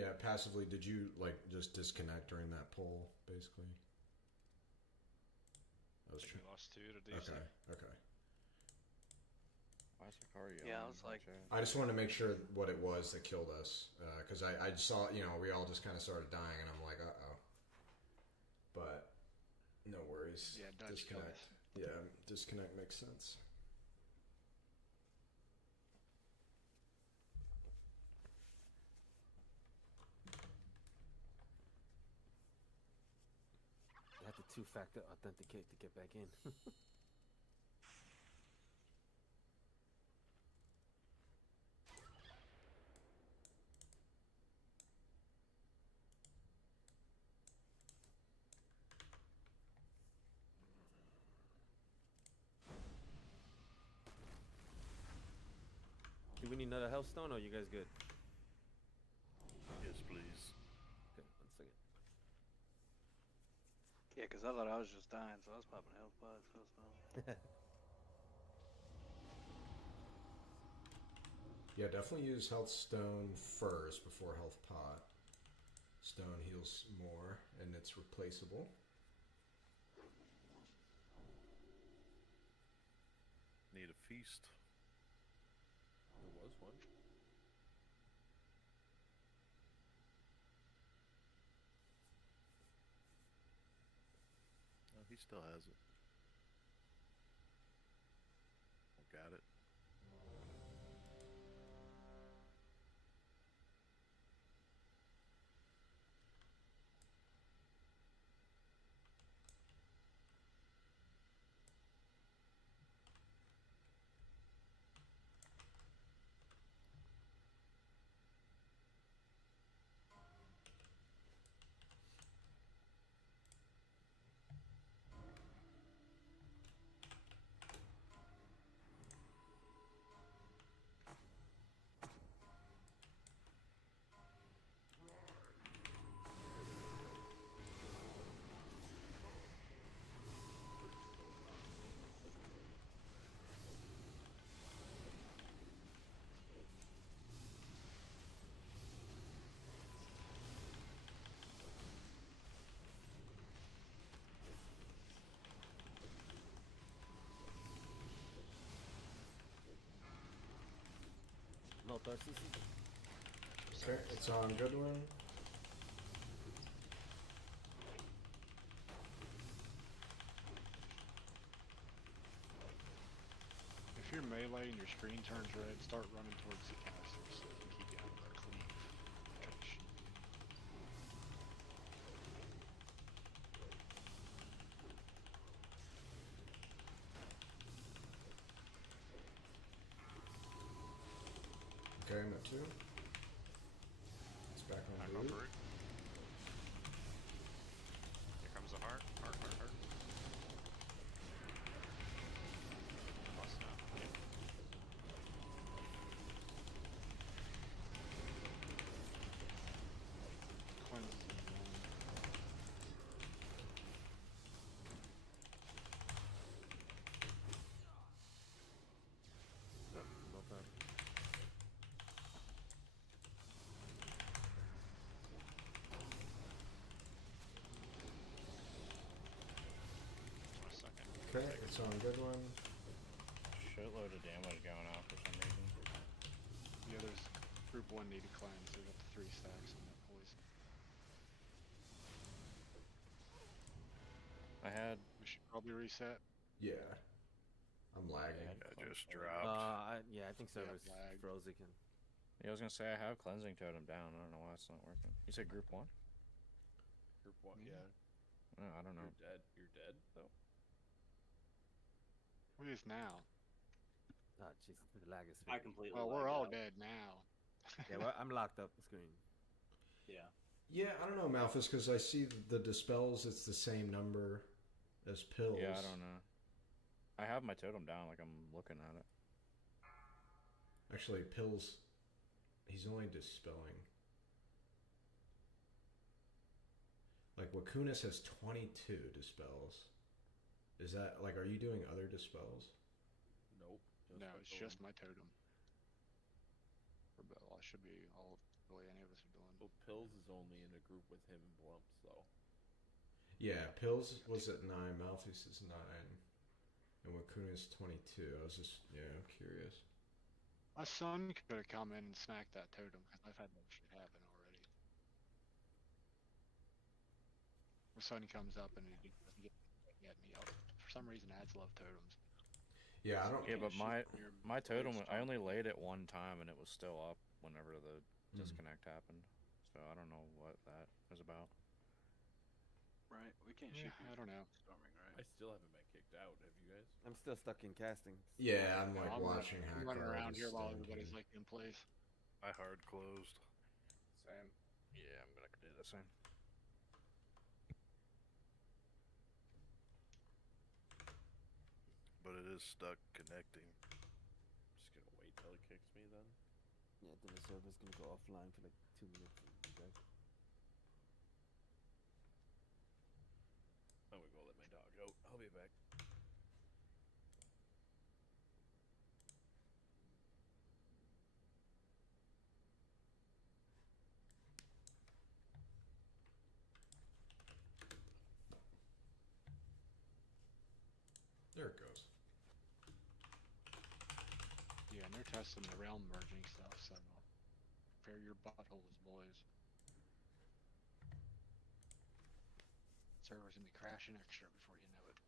Yeah, passively, did you, like, just disconnect during that pull, basically? I was We lost 2 to DC. Okay, okay. Why is Hikari Yeah, on I was like... I just wanted to make sure what it was that killed us. Because I saw, you know, we all just kind of started dying, and I'm like, uh-oh. But, no worries. Yeah, disconnect. Yeah, disconnect makes sense. You have to two-factor authenticate to get back in. Do we need another health stone, or are you guys good? Yes, please. Okay, 1 second. Yeah, because I thought I was just dying, so I was popping health pods. Yeah, definitely use health stone first before health pot. Stone heals more, and it's replaceable. Need a feast. There was one. Oh, he still has it. I got it. No third CC. Okay, it's on good one. If you're melee and your screen turns red, start running towards the caster so it can keep you out of their cleave. Okay, I'm at 2. It's back on Back blue. on brute. Here comes the heart. Heart, heart, heart. Lost now. Cleanses in No problem. A second. Okay, it's on good one. Shitload of damage going out for some reason. the others. Group 1 needed cleanse, so we got the 3 stacks on that poison. We should probably reset. Yeah. I'm lagging. I just dropped. Yeah, I think servers lag. froze again. Yeah, I was gonna say I have cleansing totem down. I don't know why it's not working. You said group 1? Group 1, yeah. No, I don't know. You're dead. You're dead, though. What is now? Ah, jeez, the lag is. I completely. Well, we're lagged all out. dead now. Yeah, well, I'm locked up the screen. Yeah. Yeah, I don't know, Malphus, because I see the dispels, it's the same number as pills. Yeah, I don't know. I have my totem down, like I'm looking at it. Actually, pills, he's only dispelling. Like, Wakunis has 22 dispels. Is that, like, are you doing other dispels? Nope. No, it's just my totem. Or Belash. should be all the way any of us are doing. Well, Pills is only in a group with him and Blumps, though. Yeah, Pills was at 9, Malthus is 9, and Wakuna's 22. I was just, I'm curious. My son could have come in and smacked that totem, because I've had that shit happen already. My son comes up and he doesn't get me up. For some reason, ads love totems. Yeah, I don't. Yeah, but my totem, blades I down. only laid it one time and it was still up whenever the disconnect happened. So I don't know what that was about. Right, we can't Yeah, shoot people I don't know. storming, right? I still haven't been kicked out. Have you guys? I'm still stuck in casting. Yeah, I'm like I'm watching I'm Hackard. running around here while stunned. everybody's like in place. I hard closed. Same. Yeah, I'm gonna do the same. But it is stuck connecting. Just gonna wait till it kicks me then. Yeah, then the server's gonna go offline for like 2 minutes. And be back. I'm gonna go let my dog out. I'll be back. There it goes. Yeah, and they're testing the realm merging stuff, so prepare your buttholes, boys. Server's gonna be crashing extra before you know it.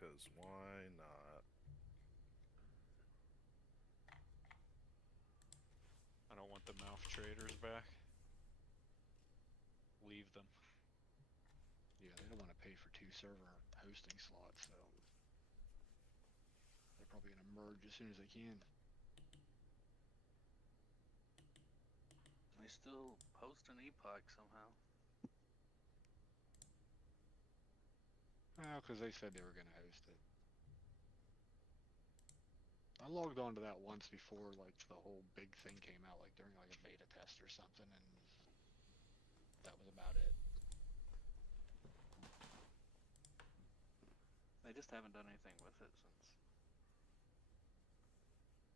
Cause why not? I don't want the mouth traders back. Leave them. Yeah, they don't want to pay for 2 server hosting slots, so they're probably gonna merge as soon as they can. They still post an epoch somehow. Well, because they said they were gonna host it. I logged onto that once before, like the whole big thing came out, like during like a beta test or something, and that was about it. They just haven't done anything with it since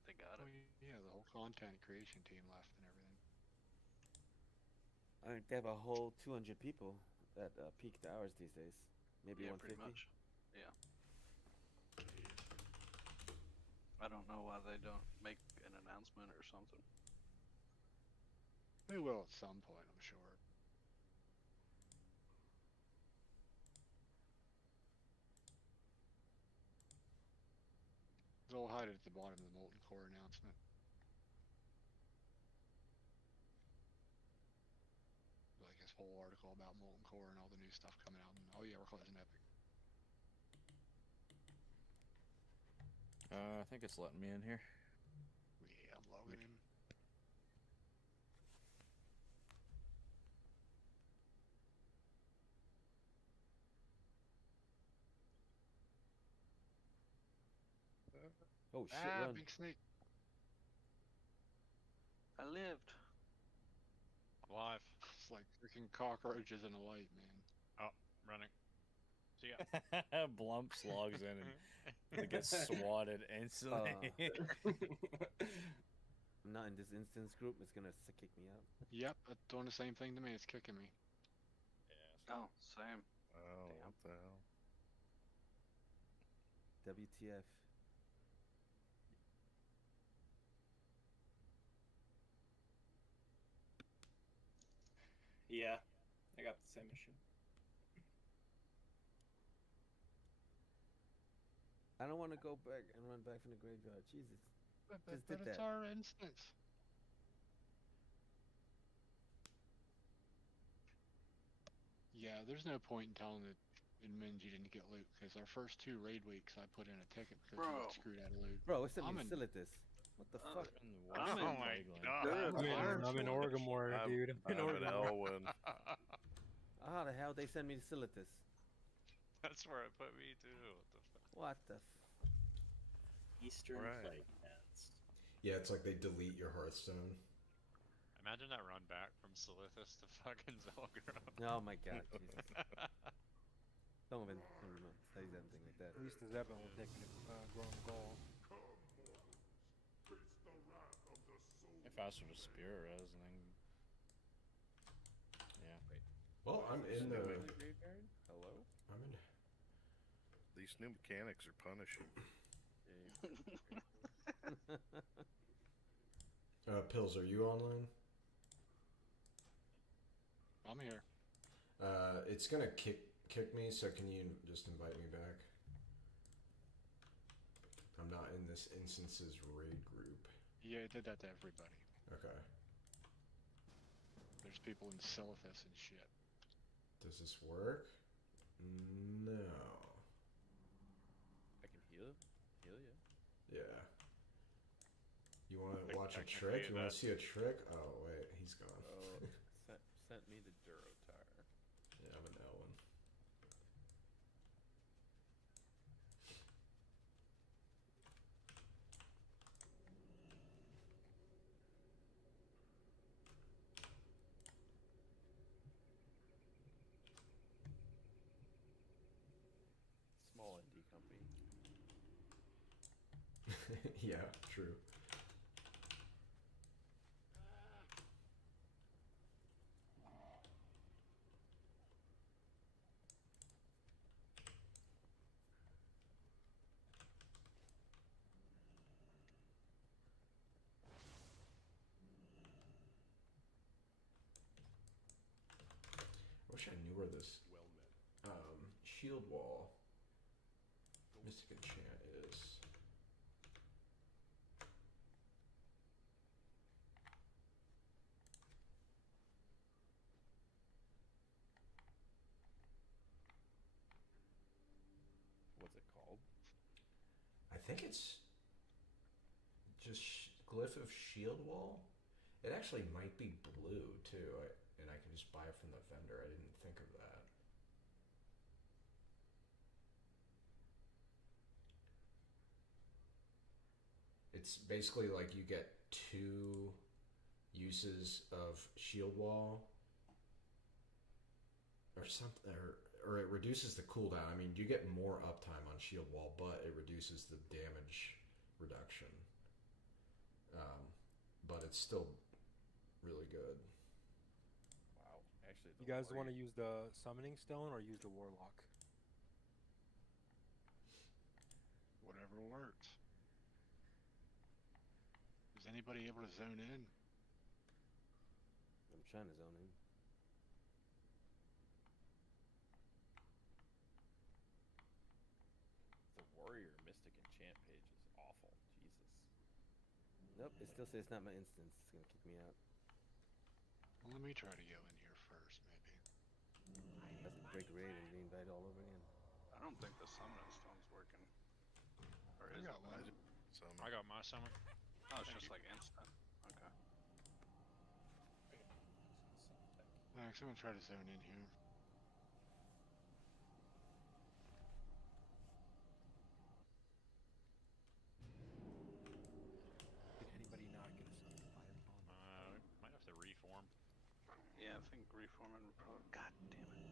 they got it. Yeah, the whole content creation team left and everything. I think they have a whole 200 people at peak hours these days. Maybe Yeah, 150. pretty much. Yeah. I don't know why they don't make an announcement or something. They will at some point, I'm sure. They'll hide it at the bottom of the Molten Core announcement. Like this whole article about Molten Core and all the new stuff coming out, and oh yeah, we're closing Epic. I think it's letting me in here. Yeah, I'm logging in. Oh shit, Ah, run. big snake. I lived. Alive. It's like freaking cockroaches in a light, man. Oh, running. See ya. Blumps logs in and it gets swatted instantly. I'm not in this instance group. It's gonna kick me out. Yep, it's doing the same thing to me. It's kicking me. Oh, same. Oh, Damn. what the hell? WTF? Yeah, I got the same issue. I don't want to go back and run back from the graveyard. Jesus. But Just did it's that. our instance. Yeah, there's no point in telling the admins you didn't get loot, because our first 2 raid weeks I put in a ticket because we Bro. got screwed out of loot. Bro, it's I'm me in- Silitus. What the fuck? I'm in- Oh my god. I'm in Orgamore, dude. I'm in I'm an Orgamore. Elwyn. How the hell they send me to Silitus? That's where it put me too. What the fuck? What the Eastern Right. Flight Paths. Yeah, it's like they delete your Hearthstone. Imagine that run back from Silithus to fucking Zul'gurub. Oh my god, Jesus. Don't even say something like that. At least the Zebra will take it, grown goal. faster to spear res, and then yeah. Well, I'm in the. graveyard. Hello. I'm in. These new mechanics are punishing. Pills, are you online? I'm here. It's gonna kick me. So can you just invite me back? I'm not in this instance's raid group. Yeah, it did that to everybody. Okay. There's people in Silithus and shit. Does this work? No. I can heal you. Yeah. You want to Like, watch a technically trick? You want to that- see a trick? Oh wait, he's gone. Oh, sent me to Durotar. Yeah, I'm an Ellen. Small indie company. Yeah, true. I wish I knew where this Well met. shield wall mystic enchant is. What's it called? I think it's just glyph of shield wall. It actually might be blue too, and I can just buy it from the vendor. I didn't think of that. It's basically like you get 2 uses of shield wall or something, or it reduces the cooldown. I mean, you get more uptime on shield wall, but it reduces the damage reduction. But it's still really good. Wow. Actually, You guys want to use the summoning stone or use the warlock? Whatever works. Is anybody able to zone in? I'm trying to zone in. The warrior mystic enchant page is awful. Jesus. Nope, it still says it's not my instance. It's gonna kick me out. Well, let me try to go in here first, maybe. That's a break raid and reinvite all over again. I don't think the summoning stone's working. Or I is got it? one. I got my summon. Oh, it's just like instant. Okay. Thanks, I'm gonna try to zone in here. Did anybody not get a summon fire on? Might have to reform. Yeah, I think reforming would probably. God damn it.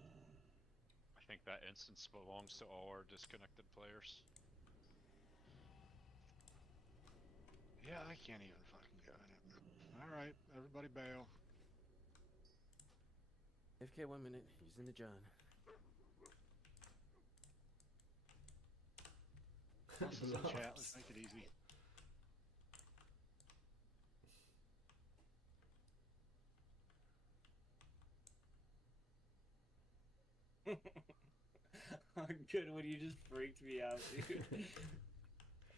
I think that instance belongs to all our disconnected players. Yeah, I can't even fucking go in it. Alright, everybody bail. FK 1 minute, using the John. This is in chat, let's make it easy. Oh, good when you just freaked me out, dude.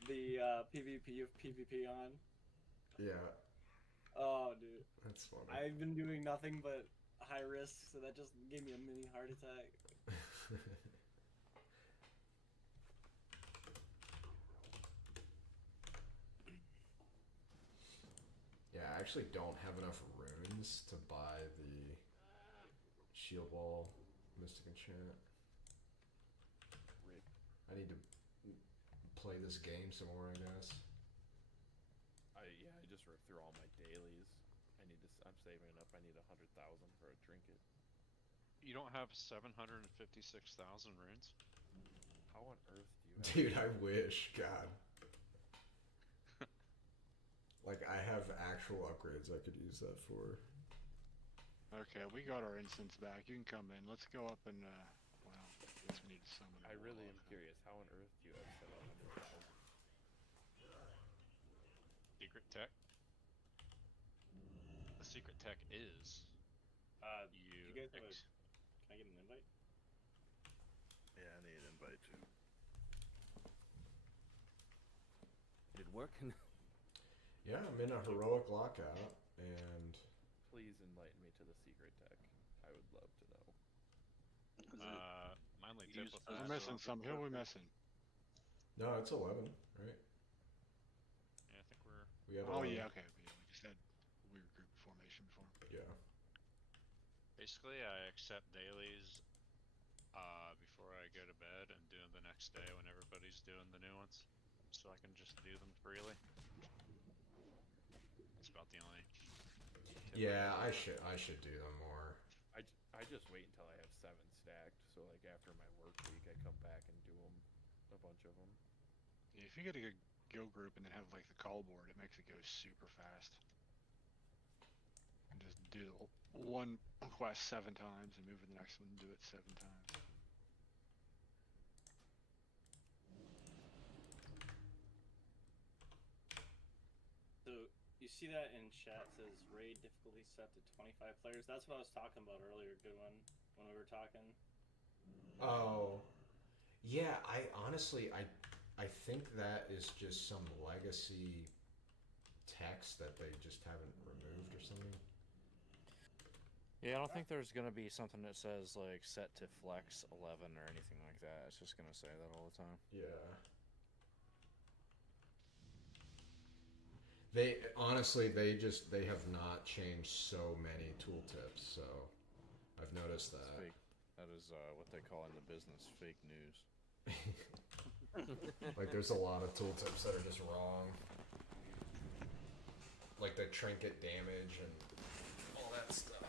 The PvP of PvP on. Yeah, Oh, dude. that's funny. I've been doing nothing but high risk, so that just gave me a mini heart attack. Yeah, I actually don't have enough runes to buy the shield wall mystic enchant. Rip. I need to play this game some more, I guess. I just ripped through all my dailies. I'm saving it up. I need 100,000 for a trinket. You don't have 756,000 runes? How on earth do you have Dude, I wish, God. Like, I have actual upgrades I could use that for. Okay, we got our instance back. You can come in. Let's go up and, well, I guess we need to summon a I really am warlock. curious. How on earth do you have 700,000? Secret tech. The secret tech is You guys have can I get an invite? Yeah, I need an invite too. Did it work? Yeah, I'm in a heroic lockout, and Please enlighten me to the secret tech. I would love to know. my only tip Use with We're that. missing some. Who are we missing? no, it's 11, right? Yeah, I think we're. We have Oh, 11. yeah, okay. We just had weird group formation before. Yeah. Basically, I accept dailies before I go to bed and do them the next day when everybody's doing the new ones, so I can just do them freely. That's about the only. tip Yeah, I I should do them more. I just wait until I have 7 stacked. So like after my work week, I come back and do them, a bunch of them. Yeah, if you get a good guild group and then have like the call board, it makes it go super fast. And just do one quest 7 times and move to the next one and do it 7 times. So you see that in chat says raid difficulty set to 25 players. That's what I was talking about earlier. Good one when we were talking. Oh, yeah. I honestly, I think that is just some legacy text that they just haven't removed or something. Yeah, I don't think there's gonna be something that says like set to flex 11 or anything like that. It's just gonna say that all the time. Yeah. They honestly, they have not changed so many tooltips, so I've noticed It's that. fake. That is what they call in the business fake news. Like there's a lot of tooltips that are just wrong. Like the trinket damage and all that stuff.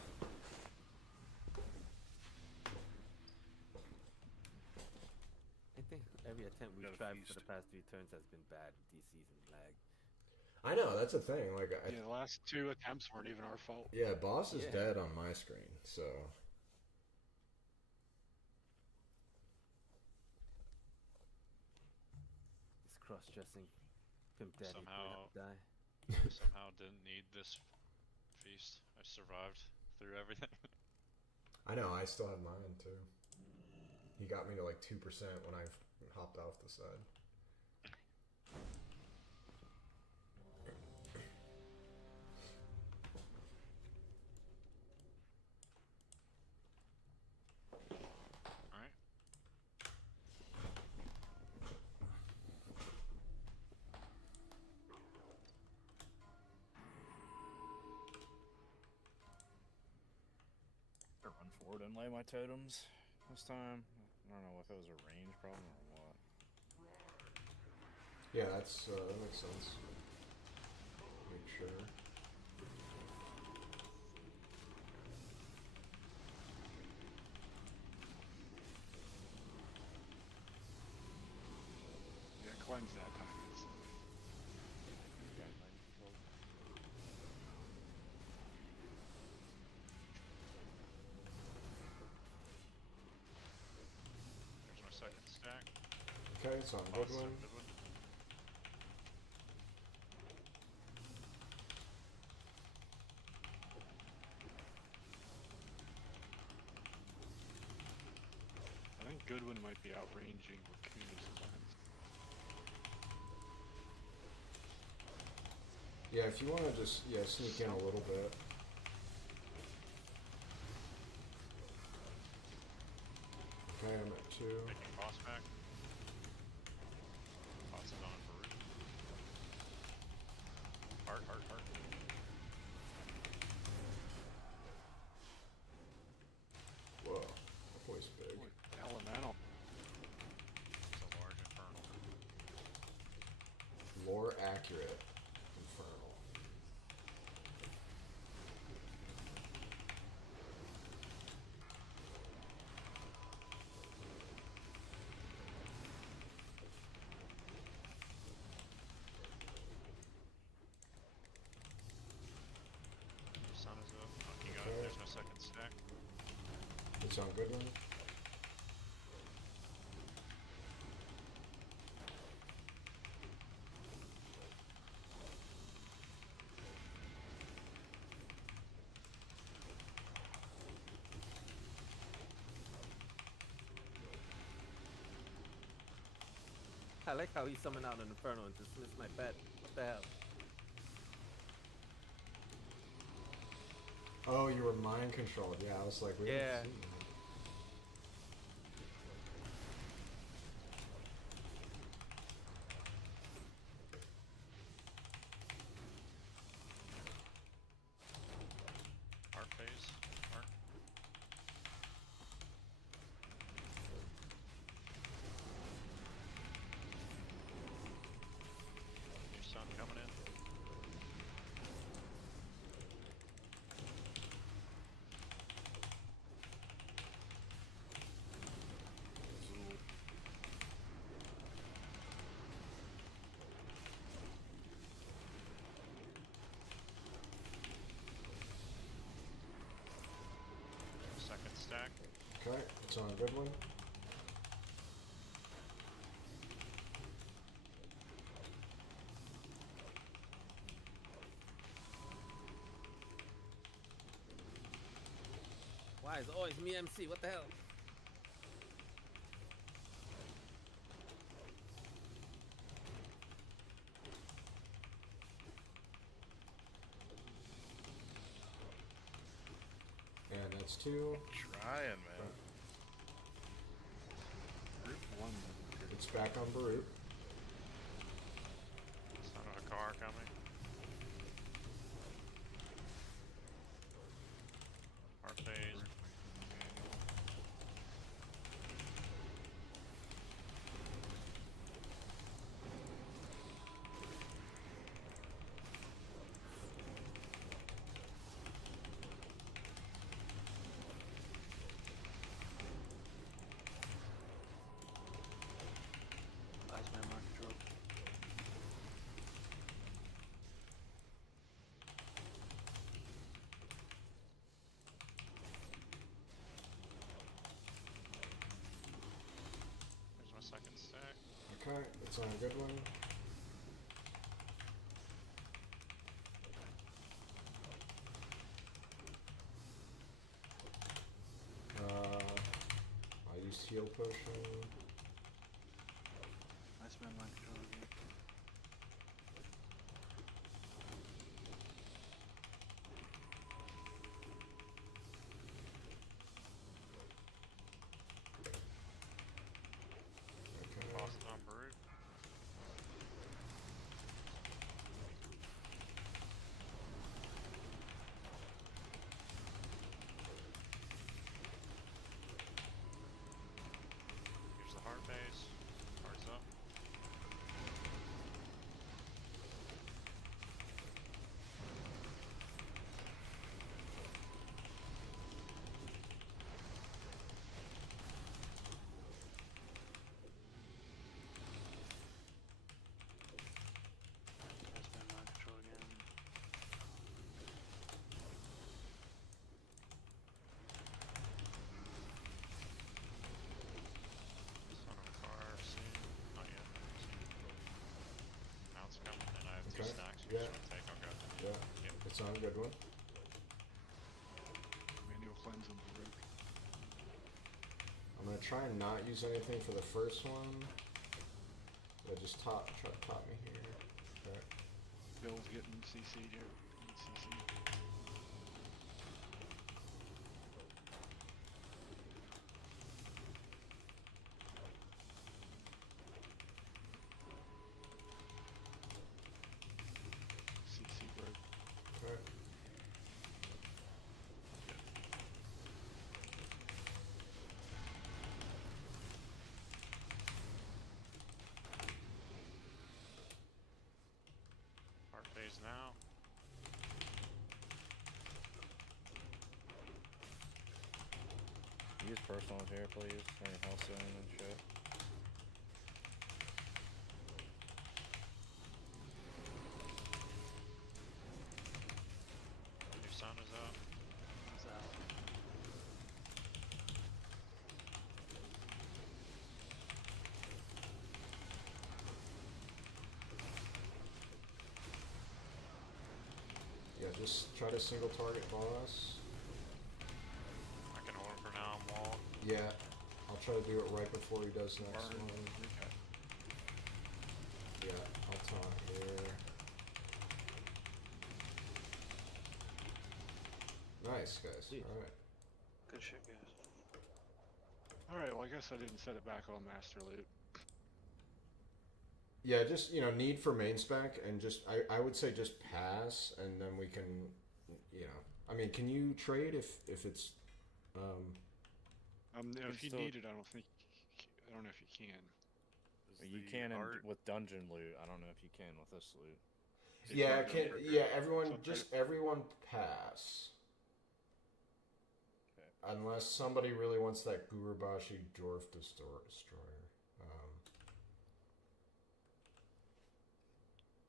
I think every attempt we've Got a tried feast. for the past 3 turns has been bad. DCs and lag. I know, that's a thing. Like, Yeah, the last 2 attempts weren't even our fault. yeah, boss is Yeah. dead on my screen, so This cross-dressing pimp daddy Somehow- die. somehow didn't need this feast. I survived through everything. I know I still have mine too. He got me to like 2% when I hopped off the side. Alright. To run forward and lay my totems this time. I don't know if it was a range problem or what. Yeah, that makes sense. Make sure. Yeah, cleanse that time. Got mine killed. There's my second stack. Okay, so I'm good Awesome, one. good one. I think Goodwin might be outranging Rakuna's plans. Yeah, if you want to just sneak in a little bit. Okay, I'm at 2. Taking boss back. Boss is on for root. Heart. Whoa, that boy's big. Boy, elemental. It's a large infernal. Lore accurate. Infernal. It's on good one. I like how he summoned out an Inferno and dismissed my bet. What the hell? Oh, you were mind controlled. Yeah, I was like, we Yeah. haven't seen that. Art phase. Art. New sun coming in. Second stack. Okay, it's on a good one. Why is it always me MC? What the hell? And that's 2. Trying, man. Group 1. It's back on Baruch. Son of a car coming. Art phase. Iceman mind control. There's my second stack. Okay, it's on a good one. I used heal potion. Iceman mind control again. Okay. Boston on Baruch. Here's the hard phase. Hard's up. Iceman mind control again. Son of a car soon. Not yet. Now it's coming, and I have 2 Okay, stacks. You yeah. just want to take? I'll go. Yeah, Yep. it's on a good one. Manual cleanse on Baruch. I'm gonna try and not use anything for the first one. But just try to top me here. Okay. Bill's getting CC'd here. CC. CC broke. Okay. Hard phase now. Use personals here, please. Any health zone and shit. New sun is up. It's out. just try to single target boss. I can hold him for now. I'm wall. Yeah, I'll try to do it right before he does next Burn. one. Okay. Yeah, I'll taunt here. Nice, guys. Jeez. Alright. Good shit, guys. Alright, well, I guess I didn't set it back on Master Loot. Yeah, just, you know, need for main spec, and just, I would say just pass, and then we can, you know, I mean, can you trade if it's, If you still- need it, I don't know if you can. Is You the can art- with dungeon loot. I don't know if you can with this loot. yeah, can, yeah, everyone, So just everyone pass. Okay. Unless somebody really wants that Gurubashi Dwarf Destroyer.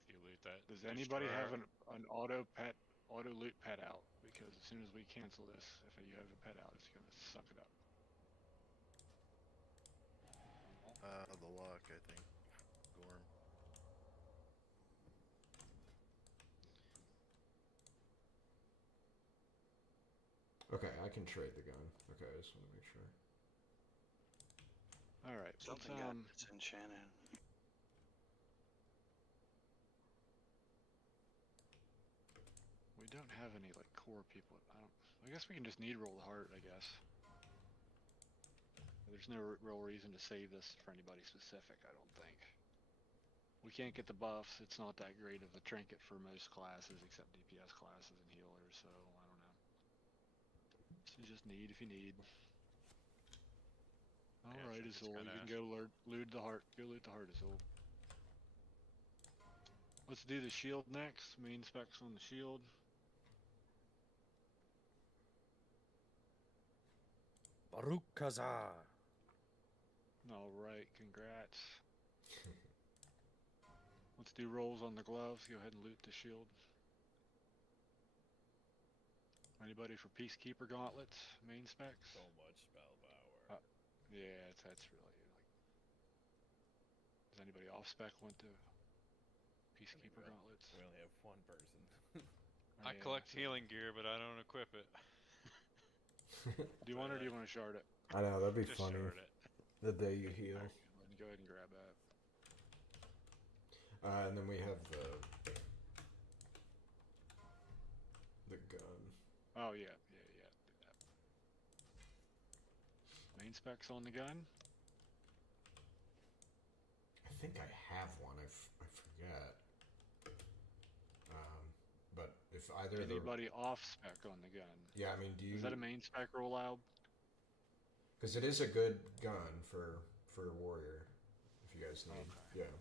If you loot that. Does anybody destroyer. have an auto loot pet out? Because as soon as we cancel this, if you have a pet out, it's gonna suck it up. The lock, I think. Gorm. Okay, I can trade the gun. Okay, I just want to make sure. Alright, let's, Something got disenchanted. we don't have any, like, core people. I guess we can just need roll the heart, I guess. There's no real reason to save this for anybody specific, I don't think. We can't get the buffs. It's not that great of a trinket for most classes, except DPS classes and healers, so I don't know. So just need if you need. Alright, shit, it's Azul, you kinda- can go loot the heart. Go loot the heart, Azul. Let's do the shield next. Main specs on the shield. Baruch Khazar. Alright, congrats. Let's do rolls on the gloves. Go ahead and loot the shield. Anybody for Peacekeeper gauntlets? Main specs? So much spell power. Yeah, that's really like. Does anybody off spec want to Peacekeeper gauntlets? We only have one person. I Yeah, collect so- healing gear, but I don't equip it. Do you want it or do you want to shard it? I know, that'd be Just funny. shard it. The day you heal. Go ahead and grab that. And then we have the gun. Oh yeah, do that. Main specs on the gun. I think I have one. I forget. But if either of the... Anybody off spec on the gun? Yeah, I mean, do you... Is that a main spec rollout? Because it is a good gun for Warrior, if you guys need. Okay. Yeah.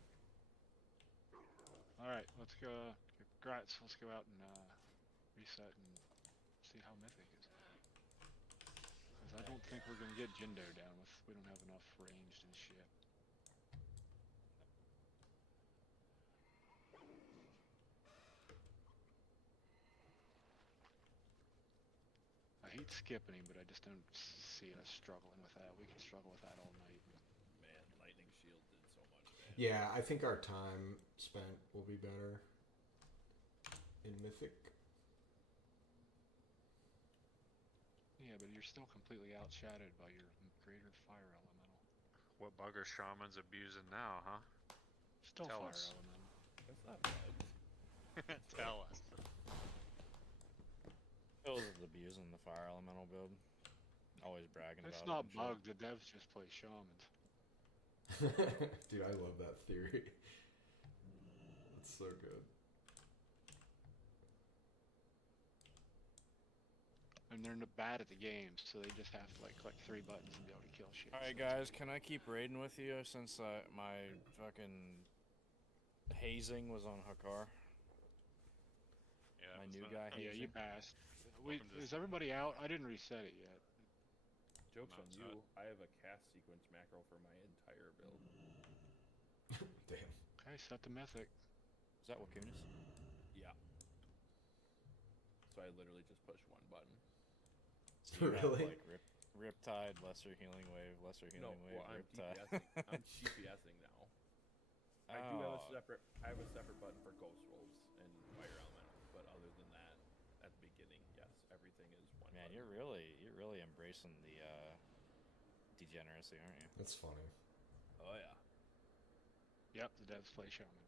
Alright, let's go. Congrats. Let's go out and reset and see how Mythic is. Because I don't think we're going to get Jindo down with. We don't have enough ranged and shit. I hate skipping him, but I just don't see us struggling with that. We can struggle with that all night. Man, lightning shield did so much damage. Yeah, I think our time spent will be better in Mythic. Yeah, but you're still completely outshadowed by your greater fire elemental. What bugger shaman's abusing now, huh? Still Tell fire us. elemental. That's not bugs. Tell us. Phil's is abusing the fire elemental build. Always bragging It's about not it. and shit. bugged. The devs just play shamans. Dude, I love that theory. It's so good. And they're bad at the game, so they just have to like click 3 buttons and be able to kill shit. Alright guys, can I keep raiding with you since my fucking hazing was on Hakar? Yeah, My it's new not- guy Yeah, you hazing? passed. Welcome to Is everybody out? I didn't reset it yet. Joke's on outside. you. I have a cast sequence macro for my entire build. Damn. Okay, set the mythic. Is that Wakunis? Yeah. So I literally just push one button. You have, Really? like Riptide, Lesser Healing Wave, Lesser No, Healing Wave, well, I'm Riptide. TPSing. I'm TPSing now. I do have a Oh. separate. I have a separate button for Ghost Wolves and Fire Elemental, but other than that, you're really embracing the degeneracy, aren't you? That's funny. Oh yeah. Yep, the devs play shaman.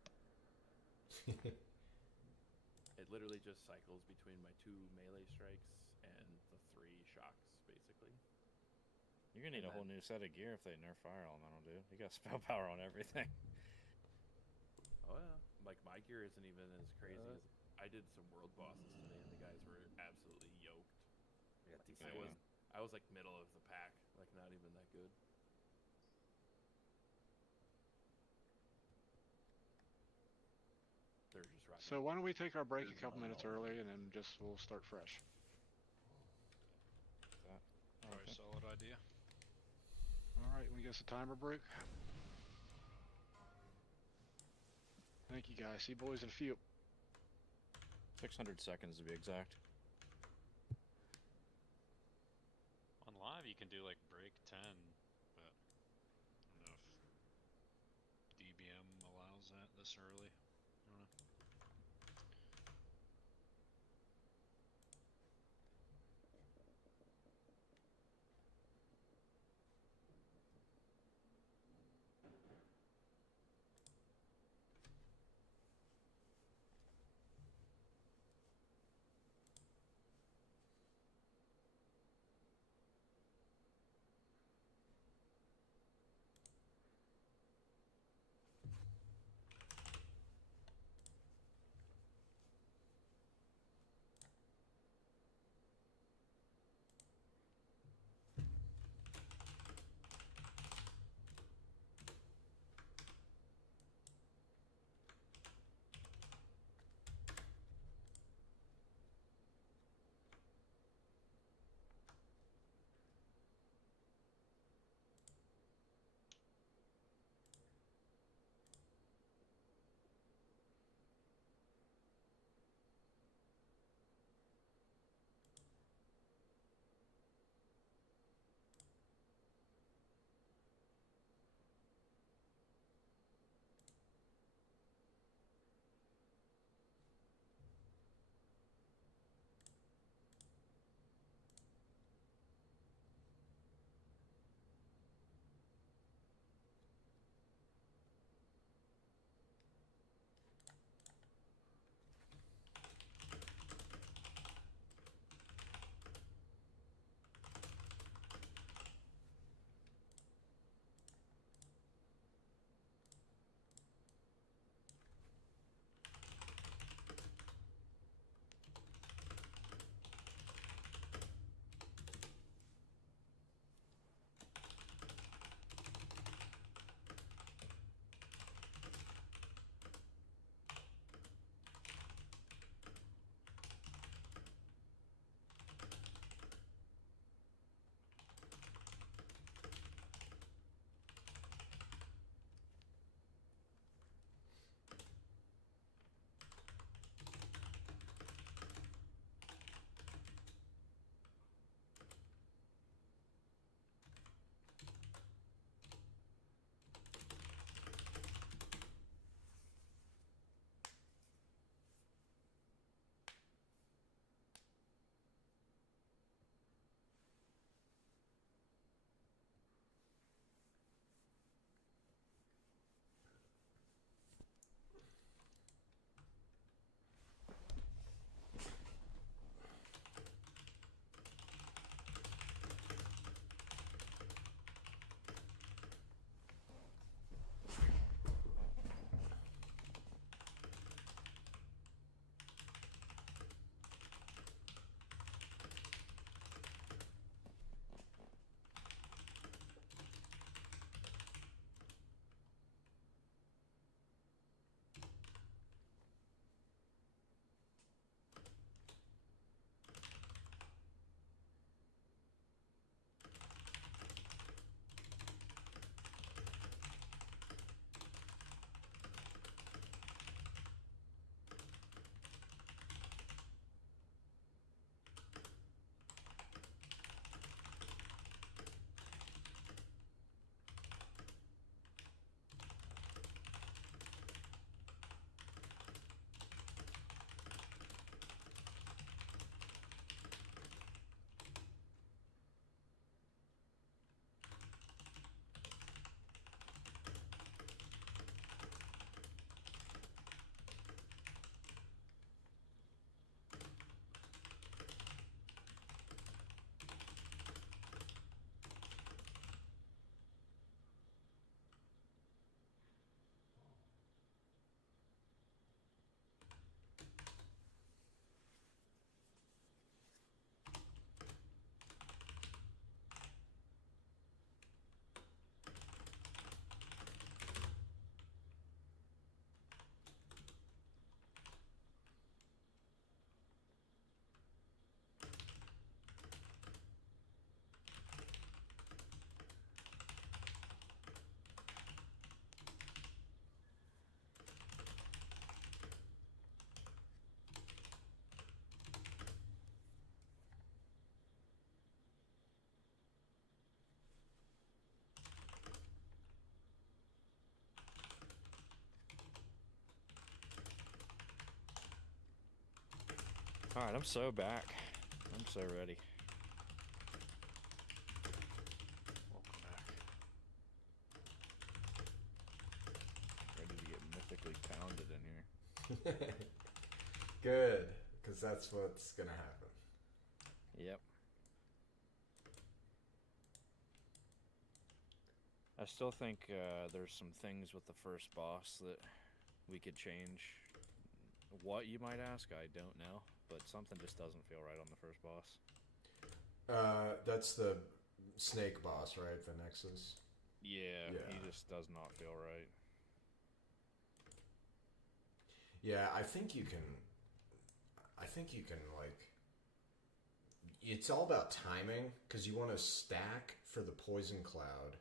It literally just cycles between my 2 melee strikes and the 3 shocks, basically. You're gonna need a whole new set of gear if they nerf fire elemental, dude. You got spell power on everything. Oh yeah. Like my gear isn't even as crazy as I did some world bosses today, and the guys were absolutely yoked. I got these. I was like middle of the pack, like not even that good. They're just rocking. So why don't we take our break a couple minutes early and then we'll start fresh. Probably a solid idea. All right, we get a timer break. Thank you guys. See you boys in a few. 600 seconds to be exact. On live, you can do like break 10, but I don't know if DBM allows that this early. I don't know. Alright, I'm so back. I'm so ready. Welcome back. Ready to get mythically pounded in here. Good, because that's what's gonna happen. Yep. I still think there's some things with the first boss that we could change. What, you might ask? I don't know. But something just doesn't feel right on the first boss. That's the snake boss, right? The Nexus. Yeah, he just does not feel right. Yeah, I think you can like. It's all about timing because you want to stack for the poison cloud.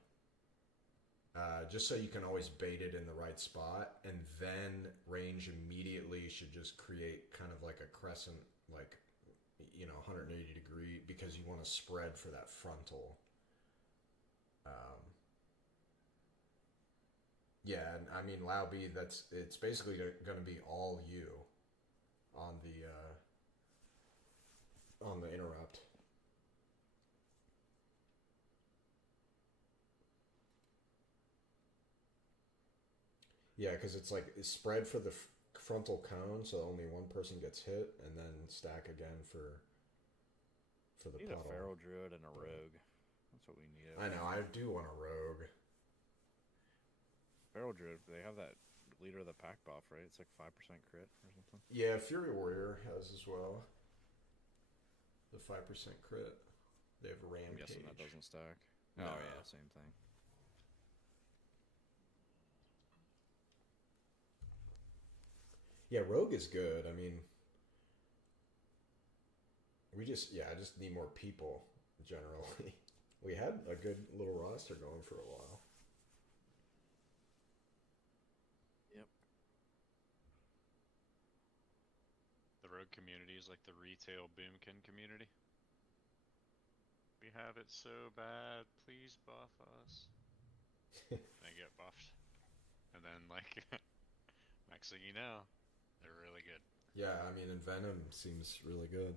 Just so you can always bait it in the right spot, and then range immediately should just create kind of like a crescent, like, 180 degree, because you want to spread for that frontal. Yeah, and I mean, Lao B, it's basically going to be all you on the interrupt. Yeah, because it's like it's spread for the frontal cone, so only one person gets hit, and then stack again for the We need puddle. a feral druid and a rogue. That's what we need. I know, I do want a rogue. Feral druid, they have that leader of the pack buff, right? It's like 5% crit or something. Yeah, Fury Warrior has as well. The 5% crit. They have I'm Rampage. guessing that doesn't stack. No. Oh yeah, same thing. Yeah, Rogue is good. I mean, I just need more people, generally. We had a good little roster going for a while. Yep. The rogue community is like the retail boomkin community. We have it so bad, please buff us. They get buffed. And then, like, next thing you know, they're really good. Yeah, I mean, and Venom seems really good.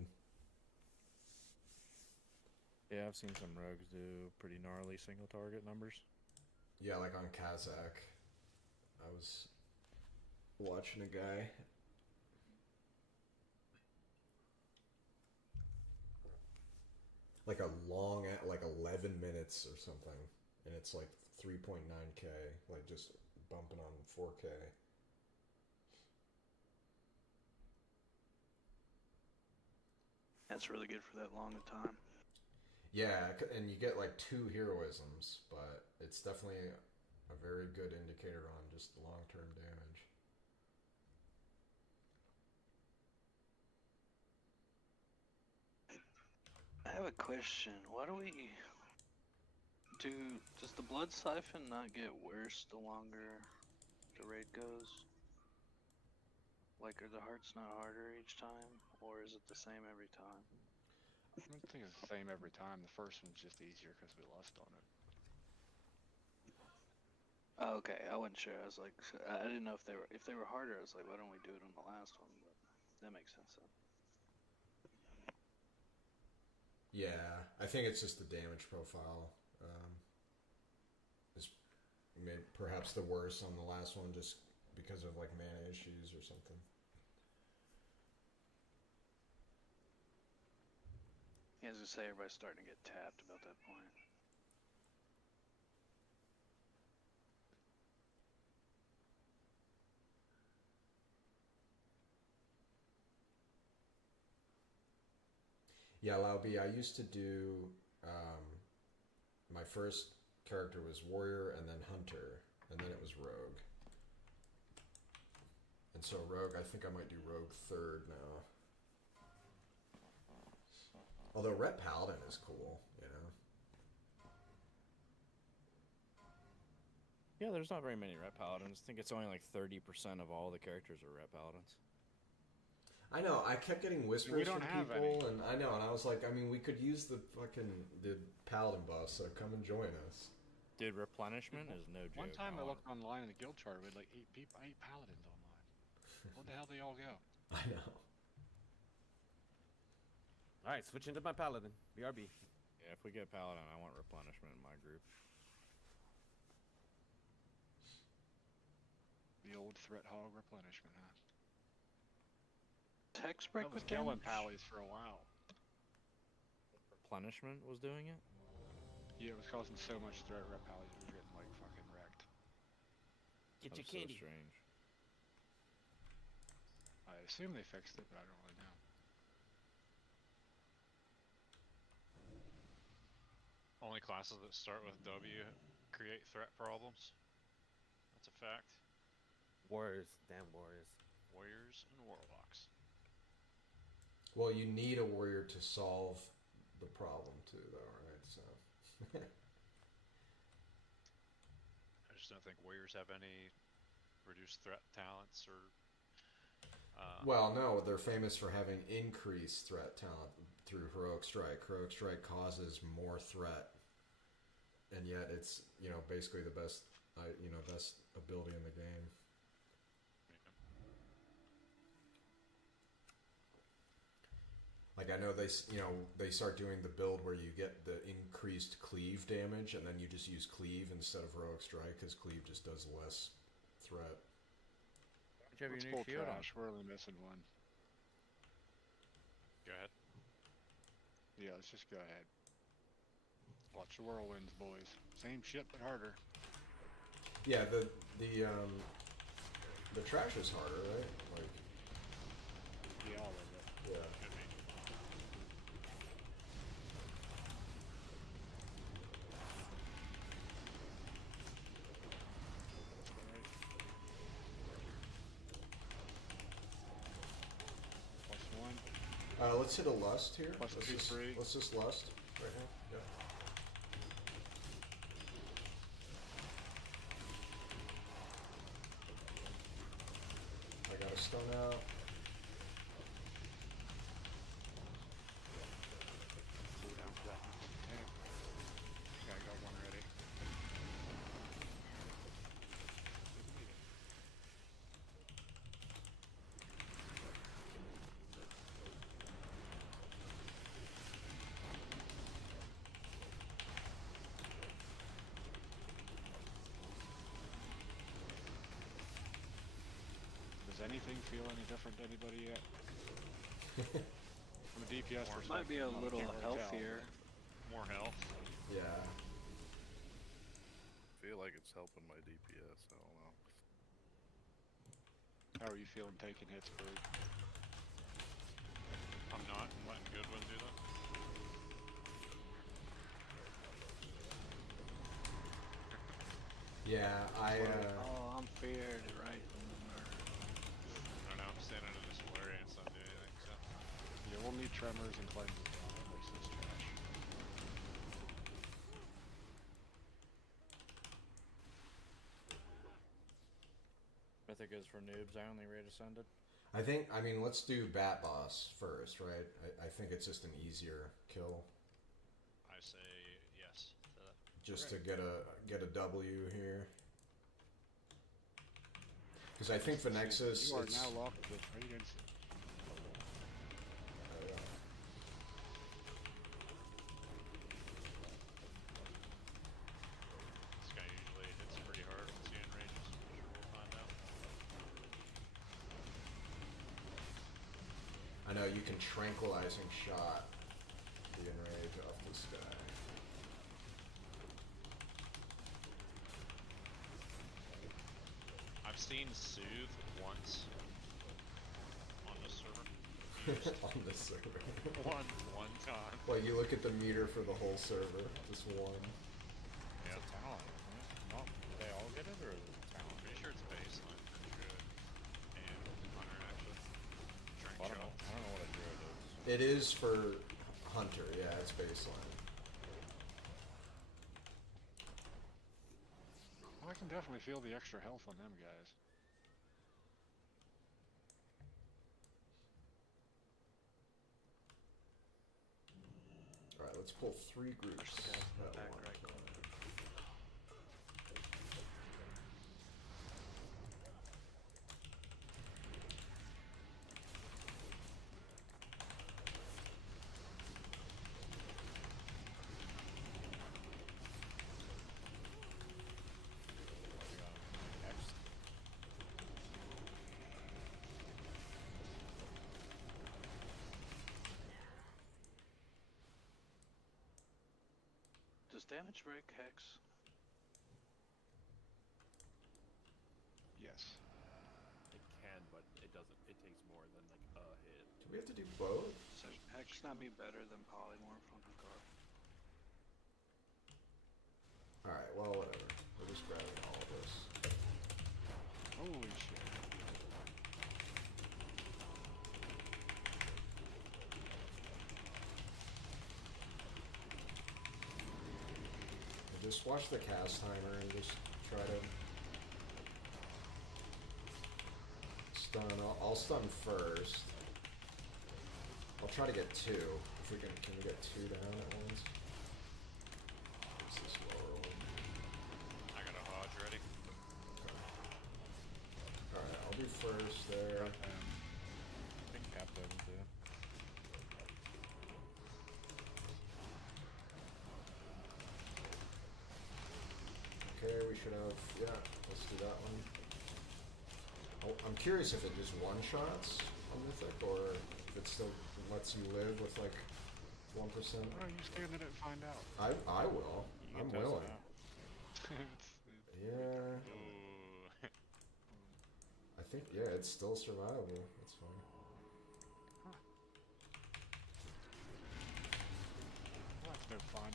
Yeah, I've seen some rogues do pretty gnarly single target numbers. Yeah, like on Kazakh. I was watching a guy. Like a long, like 11 minutes or something. And it's like 3.9k. Like just bumping on 4k. That's really good for that long a time. Yeah, and you get like 2 heroisms, but it's definitely a very good indicator on just long-term damage. I have a question. Why do we does the blood siphon not get worse the longer the raid goes? Like, are the hearts not harder each time, or is it the same every time? I don't think it's the same every time. The first one's just easier because we lost on it. Oh, okay, I wasn't sure. I was like, I didn't know if they were harder. I was like, why don't we do it on the last one? But that makes sense then. Yeah, I think it's just the damage profile is perhaps the worst on the last one, just because of like mana issues or something. Yeah, as I say, everybody's starting to get tapped about that point. Yeah, Laubi, I used to do, my first character was Warrior and then Hunter, and then it was Rogue. And so Rogue, I think I might do Rogue third now. Although Ret Paladin is cool, you know? Yeah, there's not very many Ret Paladins. I think it's only like 30% of all the characters are Ret Paladins. I know, I kept getting whispers from people, any. and I know, and I was like, I mean, we could use the Paladin buff, so come and join us. Dude, replenishment is no joke. One time I looked online in the guild chart, we had like 8 paladins online. Where the hell they all go? I know. All right, switching to my paladin. BRB. Yeah, if we get paladin, I want replenishment in my group. The old threat hog replenishment, huh? Text I break was with killing damage? pallies for a while. Replenishment was doing it? Yeah, it was causing so much threat rep pallies we were getting like fucking wrecked. Get That your was so candy. strange. I assume they fixed it, but I don't really know. Only classes that start with W create threat problems. That's a fact. Warriors. Damn warriors. Warriors and warlocks. Well, you need a warrior to solve the problem too, though, right? So. I just don't think warriors have any reduced threat talents or. Well, no, they're famous for having increased threat talent through heroic strike. Heroic strike causes more threat, and yet it's basically the best best ability in the game. Like I know they start doing the build where you get the increased cleave damage, and then you just use cleave instead of heroic strike because cleave just does less threat. You have Let's your new pull shield on. trash. We're only missing one. Go ahead. Yeah, let's just go ahead. Watch the whirlwinds, boys. Same shit, but harder. Yeah, the trash is harder, right? Like, Yeah, all of it. yeah. Should be. Plus one. Let's hit a lust here. Plus let's two, just, three. Let's just lust right now. Yep. I got a stun out. Cool down for that. Okay. Okay, I got one ready. Does anything feel any different to anybody yet? From a DPS perspective, Might be a I can't little really tell, healthier. More health. Yeah. I feel like it's helping my DPS. I don't know. but How are you feeling taking hits, Berg? I'm not letting Goodwin do that. Yeah, Oh, I'm feared right. I don't know. I'm standing in this area and it's not doing anything. So. Yeah, we'll need tremors and cleanses to replace this trash. Mythic is for noobs. I only raid ascended. I mean, let's do Bat Boss first, right? I think it's just an easier kill, I say yes to that. just to get a W here. Because I think Venexus. You are it's, now locked with Radiance. This guy usually hits pretty hard once he enrages. I'm sure we'll find out. I know you can tranquilizing shot the enrage off this guy. I've seen Soothe once on the server. Used On this server. one time. Well, you look at the meter for the whole server, just one. It's a talent, isn't it? No, do they all get it, or is it a talent? Pretty sure it's baseline for Druid and Hunter actually. Drink I don't know. shots. I don't know what a druid is. It is for Hunter, yeah, it's baseline. Well, I can definitely feel the extra health on them guys. Alright, let's pull 3 groups Push the guys in the at back one right time. Does damage break Hex? Yes. It can, but it doesn't. It takes more than like a hit. Do we have to do both? So Hex not be better than Polymorph on Hakaar? Alright, well, whatever. We're just grabbing all of this. Holy shit. And just watch the cast timer and just try to stun. I'll stun first. I'll try to get 2. If we can we get 2 down at once? What's this lower roll? I got a Hodge ready. Alright, I'll do first there. I think Captain too. Okay, we should have, yeah, let's do that one. Oh, I'm curious if it just one-shots on Mythic, or if it still lets you live with like 1%. What are you scared that it find out? I will. You I'm can test it willing. out. Yeah, Ooh. I think, yeah, it's still survivable. That's fine. Well, that's no fun.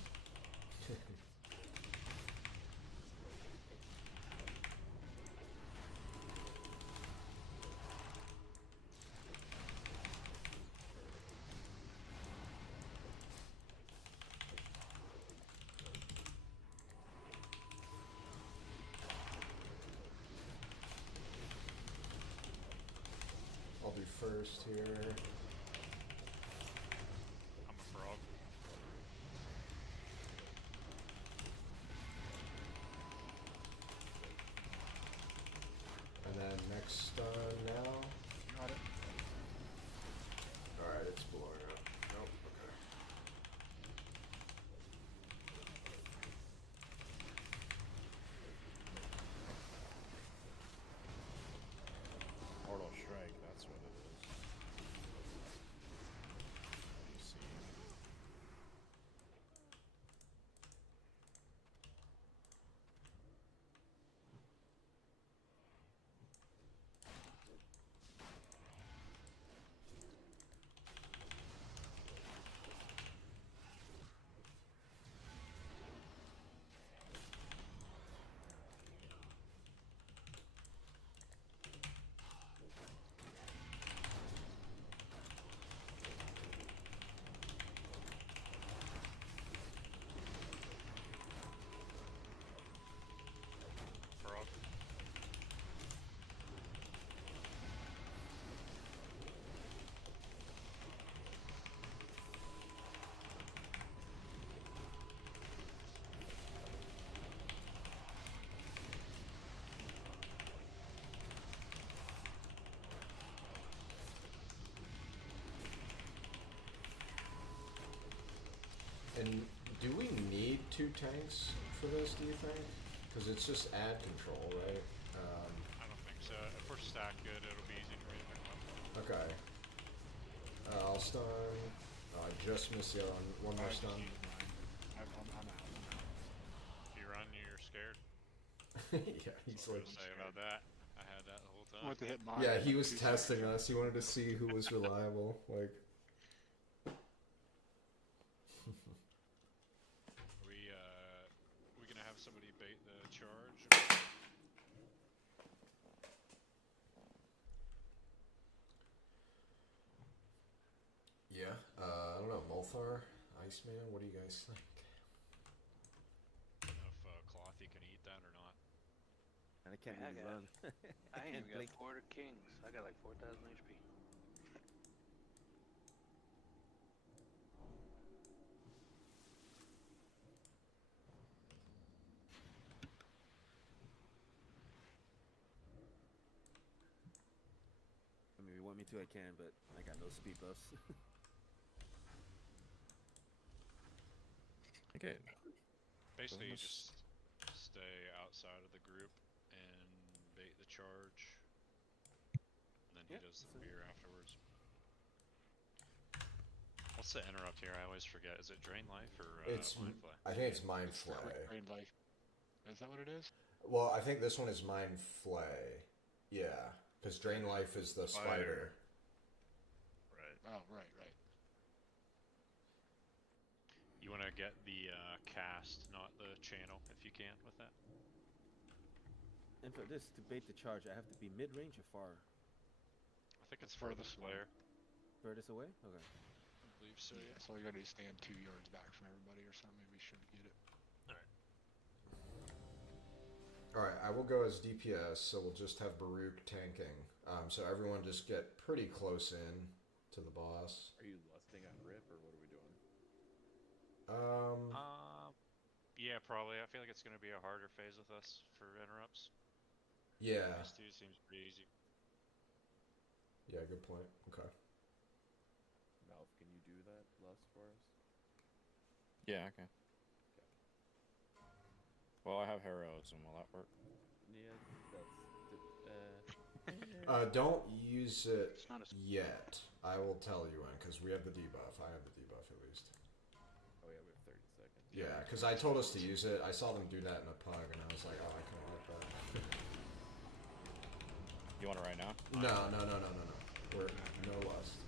I'll be first here. I'm a frog. And then next stun now. Got it. Alright, it's blowing up. Nope, okay. Mortal Strike, that's what it is. Let me see. Frog. And do we need 2 tanks for this, do you think? Because it's just ad control, right? I don't think so. If we're stacked good, it'll be easy for me to pick them up. Okay. I'll stun. Oh, I just missed the other one. One more I just stun. used mine. I'm out. If you run, you're scared. Yeah, he's That's what like. to say about that. I had that the whole I time. went to hit mine. Yeah, he like was 2 testing seconds. us. He wanted to see who was reliable. Like. We gonna have somebody bait the charge? Yeah. I don't know. Molthar, Iceman. What do you guys think? I don't know if Clothy can eat that or not. And I can't Yeah, I really got run. I ain't can't even blink. got Quarter Kings. I got like 4,000 HP. I mean, if you want me to, I can, but I got no speed buffs. Okay. Basically, you Bonus. just stay outside of the group and bait the charge. And then he Yep, does the so- beer afterwards. What's the interrupt here? I always forget. Is it Drain Life or It's Mind Flay? I think it's Mind It's the Flay. quick drain life. Is that what it is? Well, I think this one is Mind Flay. Yeah, because Drain Life is the spider. Right. Oh, right. You want to get the cast, not the channel, if you can, with that. And for this to bait the charge, I have to be mid-range or far? I think it's Furthest furthest player. Furthest away? Okay. I believe so, yeah. So you gotta stand 2 yards back from everybody or something. Maybe you should get it. Alright, I will go as DPS, so we'll just have Baruch tanking. So everyone just get pretty close in to the boss. Are you lusting on Rip, or what are we doing? Yeah, probably. I feel like it's going to be a harder phase with us for interrupts. Yeah. Phase 2 seems pretty easy. Yeah, good point. Okay. Malf, can you do that lust for us? Yeah, okay. Well, I have heroism. Will that work? Yeah, Don't use it It's not as yet. I will tell you when, because we have the debuff. I have the debuff at least. Oh yeah, we have 30 seconds. Yeah, because I told us to use it. I saw them do that in a pug, and I was like, oh, I can't let that. You want it right now? No. We're no lust.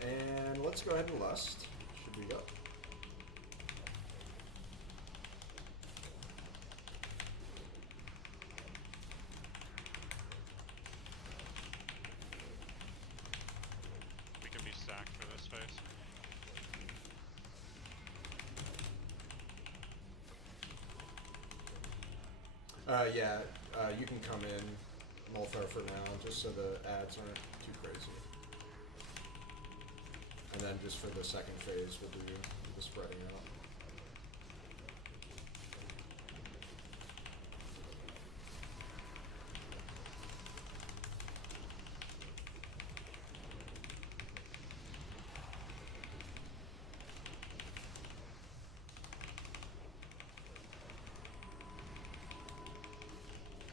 And let's go ahead and lust. Should we go? We can be stacked for this phase. Yeah, you can come in, Multhar, for now, just so the ads aren't too crazy. And then just for the second phase, we'll do the spreading out.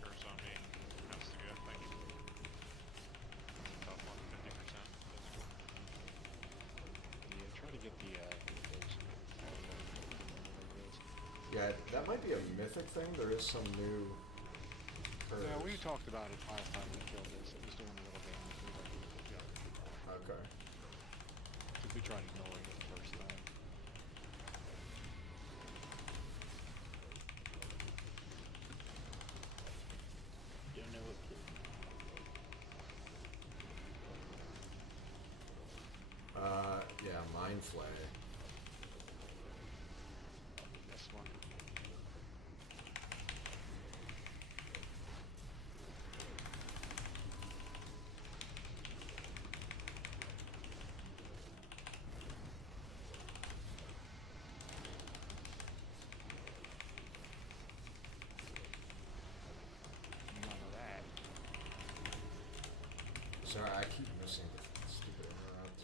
Curse on me. Has to go. Thank you. Top one, 50%. Yeah, try to get the Yeah, that might be a mythic thing. There is some new curves. Yeah, we talked about it last time we killed this. It was doing a little damage. Okay. Because we tried ignoring it the first time. You don't know what kid. Yeah, Mind Flay. This one. None of that. Sorry, I keep missing the stupid interrupt.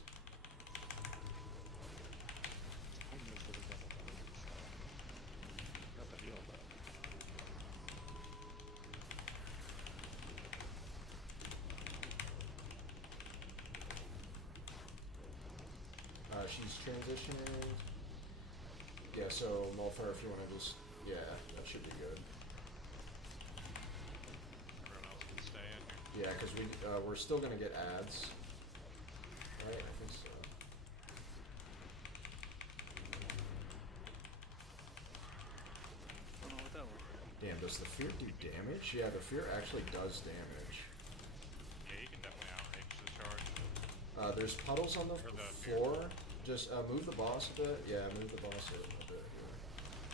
I missed it a couple times. Got the heal though. She's transitioning. Yeah, so Multhar, if you want to just, yeah, that should be good. Everyone else can stay in here. Yeah, because we're still gonna get ads, right? I think so. don't know what that was. Damn, does the fear do damage? Yeah, the fear actually does damage. Yeah, you can definitely outrange the charge. There's puddles on the Or the floor. Just move the boss a bit. Yeah, move the boss a bit here.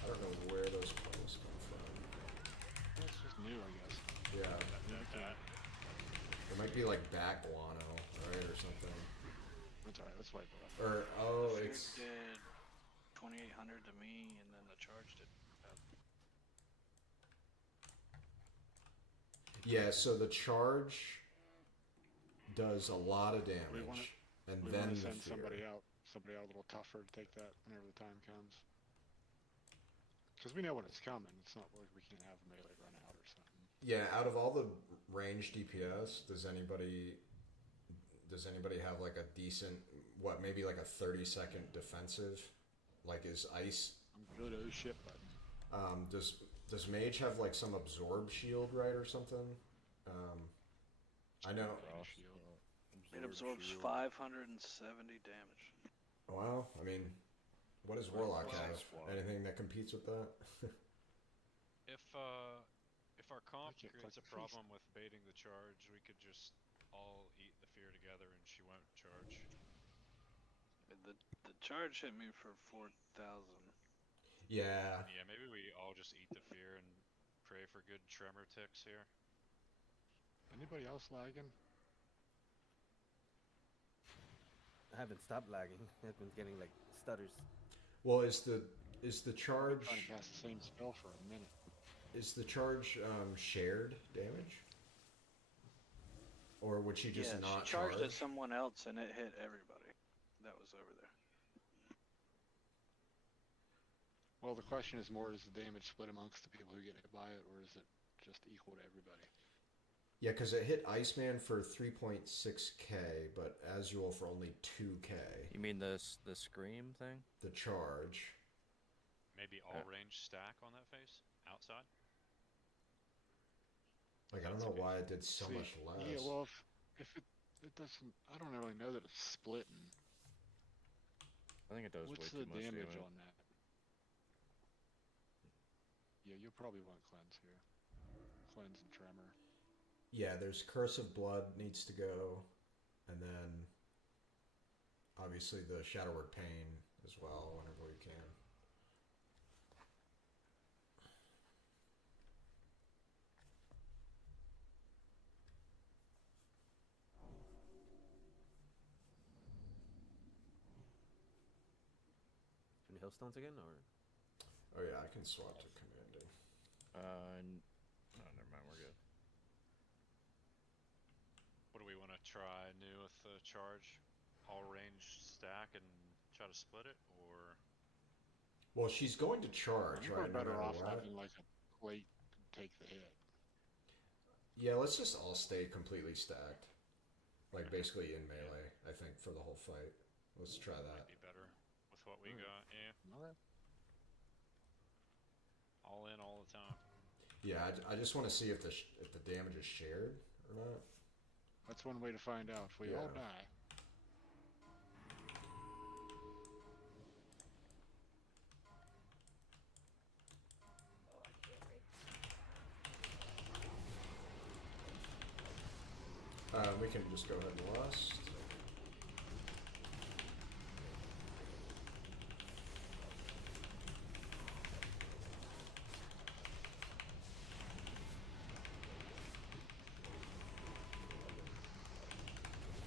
I don't know where those puddles come from. It's just new, I guess. Yeah, That. it might be like bat guano, right, or something. That's alright, let's wipe it up. Or The fear it's did 2,800 to me, and then the charge did. yeah. So the charge does a lot of We damage, wanna- and We then want to the send fear. somebody out a little tougher to take that whenever the time comes. Because we know when it's coming. It's not like we can have melee run out or something. Yeah, out of all the ranged DPS, does anybody have like a decent, what, maybe like a 30-second defensive? Like, is ice? I'm good as shit button. Does mage have like some absorb shield, right, or something? I know. Shield. It absorbs 570 damage. Well, I mean, what does warlock have? Anything that competes with that? If our comp can't creates click a the face. problem with baiting the charge, we could just all eat the fear together and she won't charge. The charge hit me for 4,000. Yeah. Yeah, maybe we all just eat the fear and pray for good tremor ticks here. Anybody else lagging? I haven't stopped lagging. I've been getting like stutters. Well, is the charge Trying to cast the same spell for a minute. shared damage? Or would she just yeah, not she charged charge? at someone else and it hit everybody that was over there. Well, the question is more, is the damage split amongst the people who get hit by it, or is it just equal to everybody? Yeah, because it hit Iceman for 3.6k, but Azul for only 2k. You mean the scream thing? The charge. Maybe all range stack on that face? Outside? Like, I don't know why it did so much less. Yeah, well, if it doesn't, I don't really know that it's splitting. I think it does What's way the too much damage damage. on that? Yeah, you'll probably want cleanse here. Cleanse and tremor. Yeah, there's Curse of Blood needs to go, and then obviously the Shadow Word Pain as well whenever we can. Any hailstones again, or? Oh yeah, I can swap to commanding. No, never mind, we're good. What do we want to try new with the charge? All range stack and try to split it, or Well, she's going to charge, I think right? we're better no matter off what. having like a plate to take the hit. Yeah, let's just all stay completely stacked. Like, basically in melee, I think, for the whole fight. Let's try that. might be better with what we got? Yeah, Okay. all in all the time. Yeah, I just want to see if the damage is shared or not. That's one way to find out. If we all Yeah. die. We can just go ahead and lust.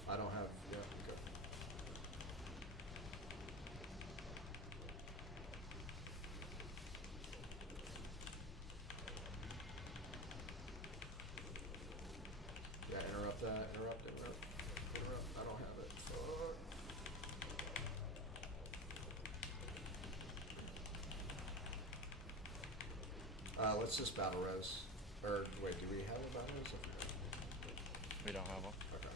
I don't have, yeah, go. Yeah, interrupt that, interrupt. I don't have it. Fuck. Let's just battle res. Or, wait, do we have a battle res? We don't have one. Okay.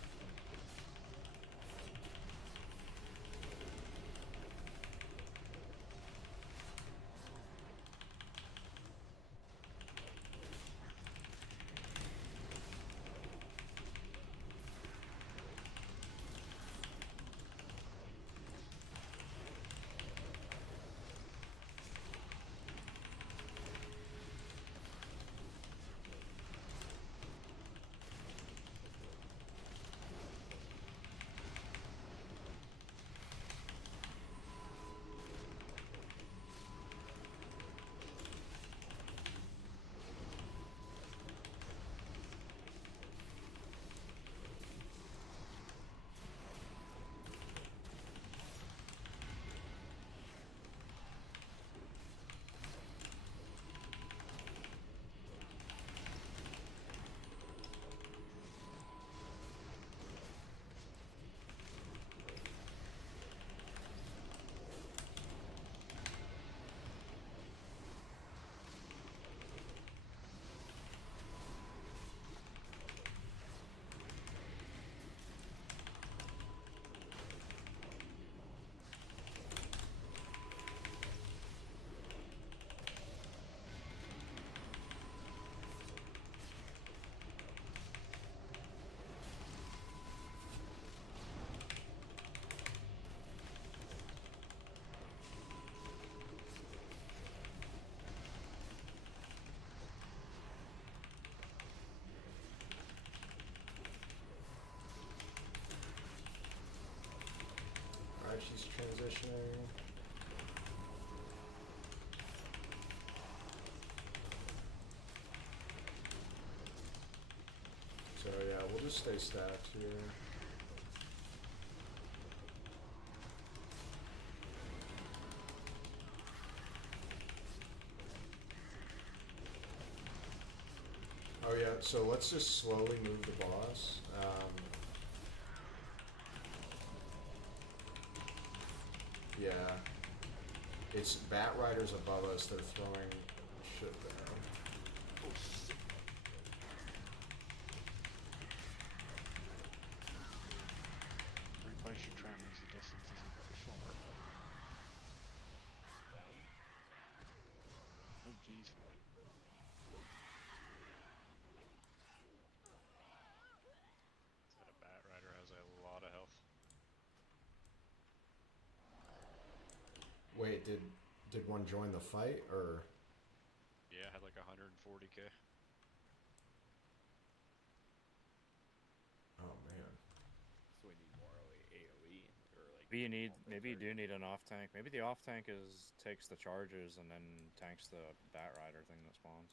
he's transitioning. So yeah, we'll just stay stacked here. Oh yeah, so let's just slowly move the boss. Yeah. It's Bat Riders above us, they're throwing shit down. Oh shit. Replace your tremors, the distance isn't very far. Oh jeez. That Bat Rider has a lot of health. Wait, did one join the fight or? Yeah, had like 140k. Oh man. So we need more AoE or like. Maybe you do need an off tank. Maybe the off tank takes the charges and then tanks the Bat Rider thing that spawns.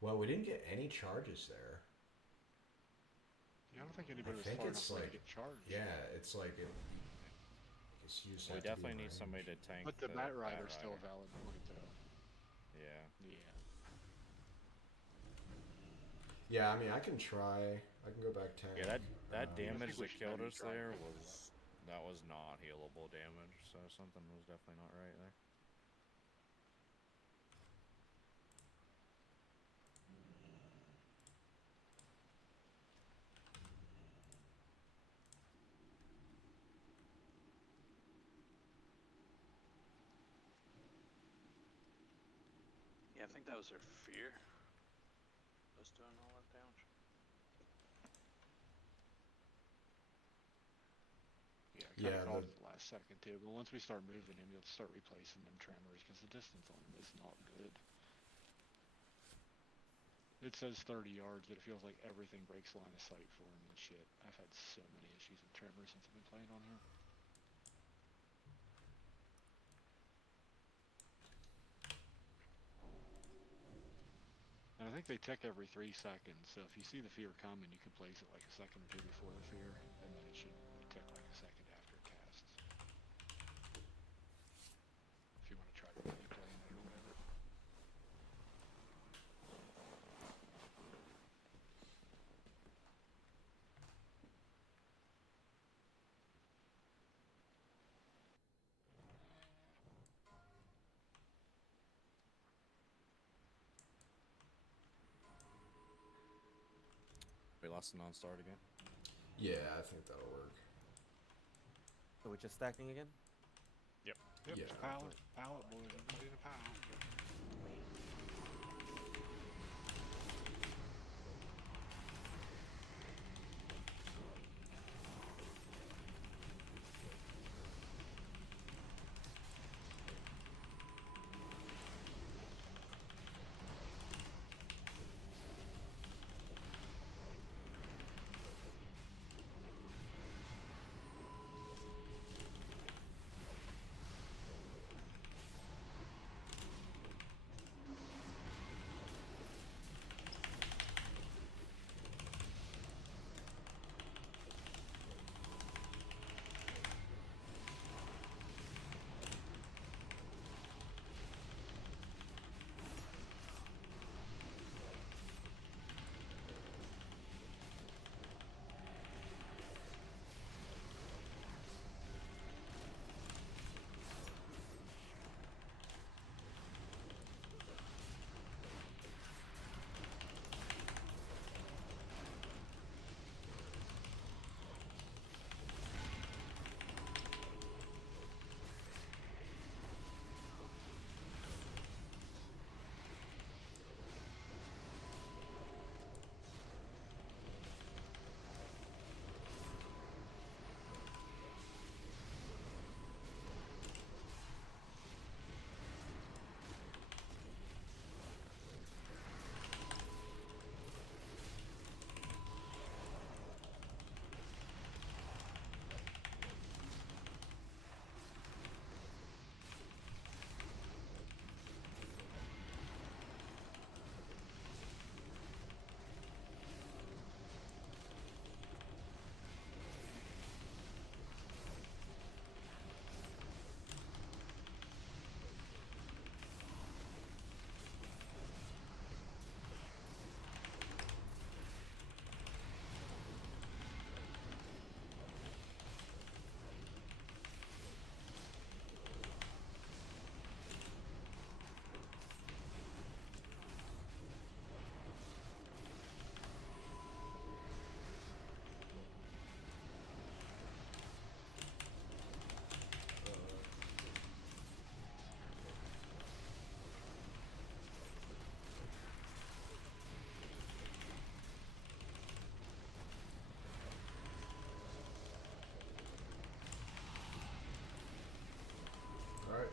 Well, we didn't get any charges there. Yeah, I don't think anybody was think far it's enough away like- to get charged. Yeah, it's like it's used. We definitely need somebody to tank. But the Bat Rider's Rider. still a valid point though. Yeah. Yeah. Yeah, I mean, I can try. I can go back 10. Yeah, that Um, damage we that should killed maybe us try there for was not healable damage, so something was definitely not right there. Yeah, I think that was their fear. Was doing all that damage. Yeah, Yeah, kind of called the- it the last second too. But once we start moving him, you'll start replacing them tremors because the distance on him is not good. It says 30 yards, but it feels like everything breaks line of sight for him and shit. I've had so many issues with tremors since I've been playing on here. And I think they tick every 3 seconds, so if you see the fear coming, you can place it like a second or two before the fear, and then it should tick like a second after it casts. If you want to try to play it or whatever. We lost the non-start again. Yeah, I think that'll work. So we're just stacking again? Yep, Yeah. pallet, boys, everybody in a pile.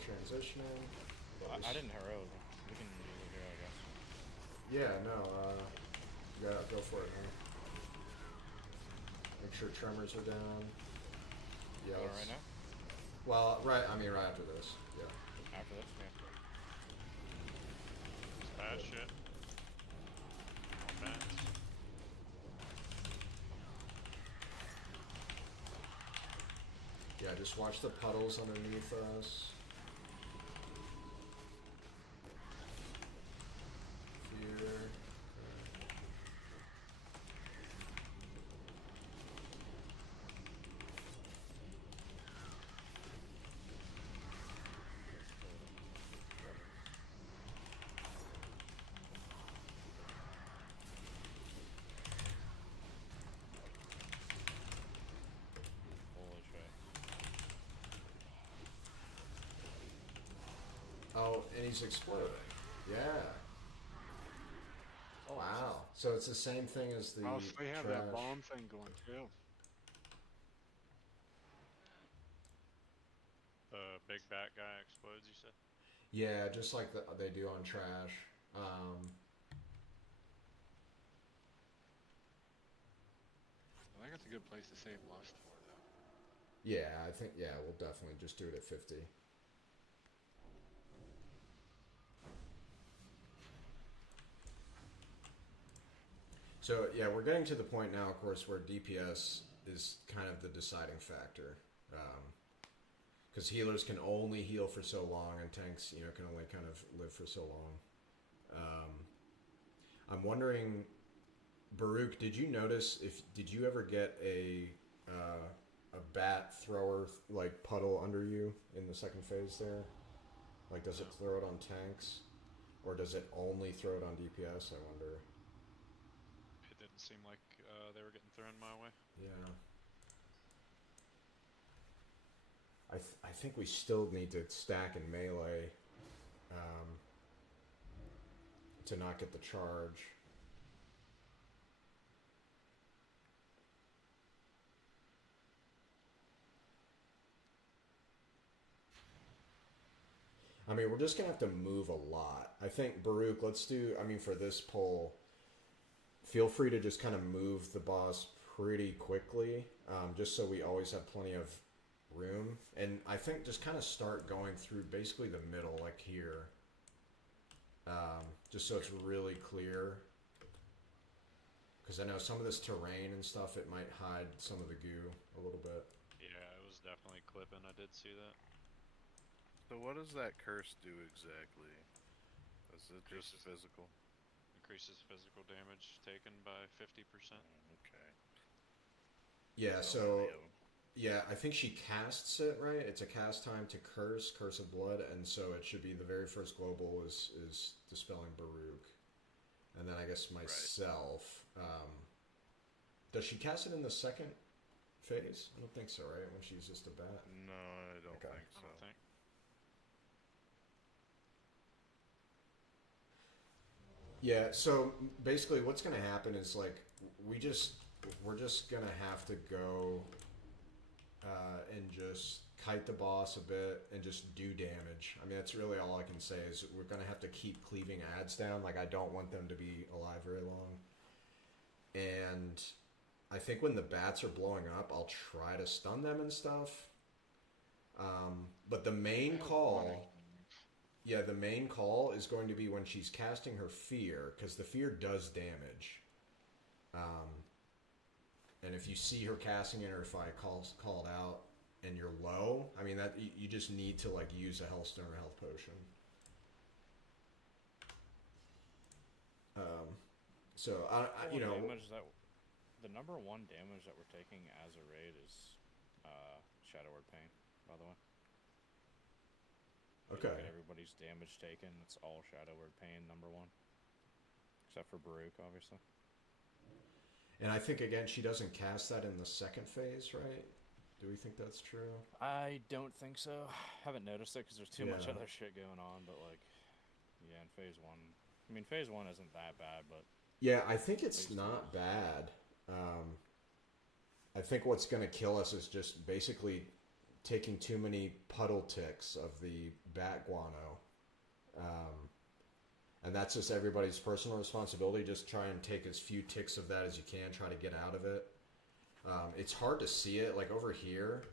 transitioning. I didn't hero. We can use it here, I guess. Yeah, no, yeah, go for it, man. Make sure tremors are down. Yeah. Going right now? Well, right after this. Yeah. After this, yeah. It's bad shit. More bats. Yeah, just watch the puddles underneath us. Fear. Holy shit. Oh, and he's exploding. Yeah. Oh, Wow. So it's the same thing as the Oh, so they have trash. that bomb thing going too. The big bat guy explodes, you said? Yeah, just like they do on trash. I think it's a good place to save lust for, though. Yeah, I think, yeah, we'll definitely just do it at 50. So, yeah, we're getting to the point now, of course, where DPS is kind of the deciding factor. Because healers can only heal for so long, and tanks, you know, can only kind of live for so long. I'm wondering, Baruch, did you notice did you ever get a bat thrower like puddle under you in the second phase there? Like, does it throw it on tanks, or does it only throw it on DPS? I wonder. It didn't seem like they were getting thrown my way. Yeah. I think we still need to stack in melee to not get the charge. I mean, we're just going to have to move a lot. I think, Baruch, let's do, I mean, for this poll, feel free to just kind of move the boss pretty quickly, just so we always have plenty of room. And I think just kind of start going through basically the middle, like here, just so it's really clear. Because I know some of this terrain and stuff, it might hide some of the goo a little bit. Yeah, it was definitely clipping. I did see that. So what does that curse do exactly? Is it just physical? Increases physical damage taken by 50%. Okay. Yeah, Well, so, Leo. yeah, I think she casts it, right? It's a cast time to Curse of Blood, and so it should be the very first global is Dispelling Baruch. And then I guess myself. Does she cast it in the second phase? I don't think so, right? When she's just a bat? No, I don't Okay. think so. I don't think. Yeah, so basically what's going to happen is, like, we're just going to have to go and just kite the boss a bit and just do damage. I mean, that's really all I can say is we're going to have to keep cleaving ads down. Like, I don't want them to be alive very long. And I think when the bats are blowing up, I'll try to stun them and stuff. But the main call... Yeah, the main call is going to be when she's casting her fear, because the fear does damage. And if you see her casting it, or if I call it out and you're low, I mean, that you just need to, like, use a Hellstone or Health Potion. So, you know... The number one damage that we're taking as a raid is Shadow Word Pain, by the way. Okay. Look at everybody's damage taken. It's all Shadow Word Pain, number one. Except for Baruch, obviously. And I think, again, she doesn't cast that in the second phase, right? Do we think that's true? I don't think so. Haven't noticed it because there's too much Yeah. other shit going on, but, like, yeah, in phase one. I mean, phase one isn't that bad, but... Yeah, I think it's phase not bad. I think what's going to kill us is just basically taking too many puddle ticks of the bat guano. And that's just everybody's personal responsibility. Just try and take as few ticks of that as you can. Try to get out of it. It's hard to see it. Like over here,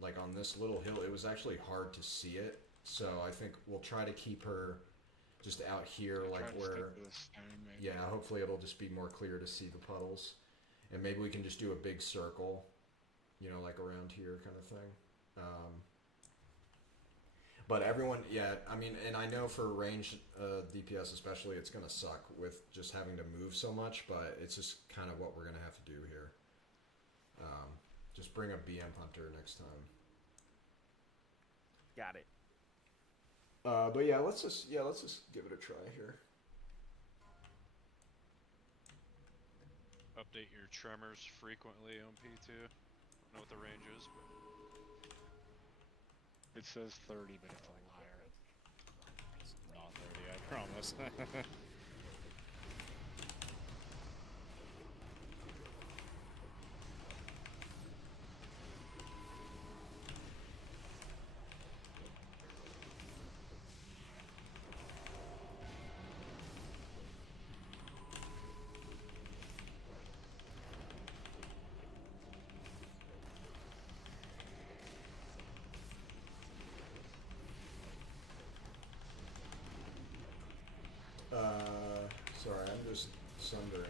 like on this little hill, it was actually hard to see it. So I think we'll try to keep her just out here, like where... Yeah, hopefully it'll just be more clear to see the puddles. And maybe we can just do a big circle, you know, like around here kind of thing. But everyone, yeah, I mean, and I know for ranged DPS especially, it's going to suck with just having to move so much, but it's just kind of what we're going to have to do here. Just bring a BM Hunter next time. Got it. But yeah, let's just give it a try here. Update your tremors frequently on P2. I don't know what the range is, but It says 30, but it's a liar. It's not 30, I promise. Sorry, I'm just sundering.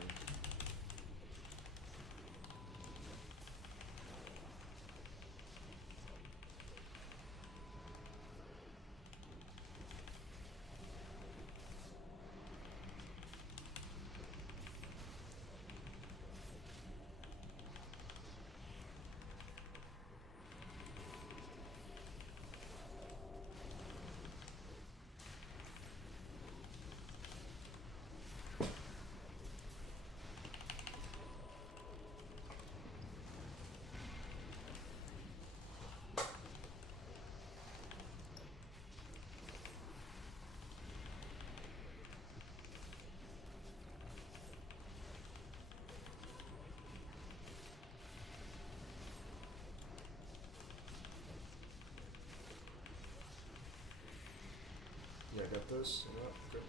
Yeah, I got this. Yep, good.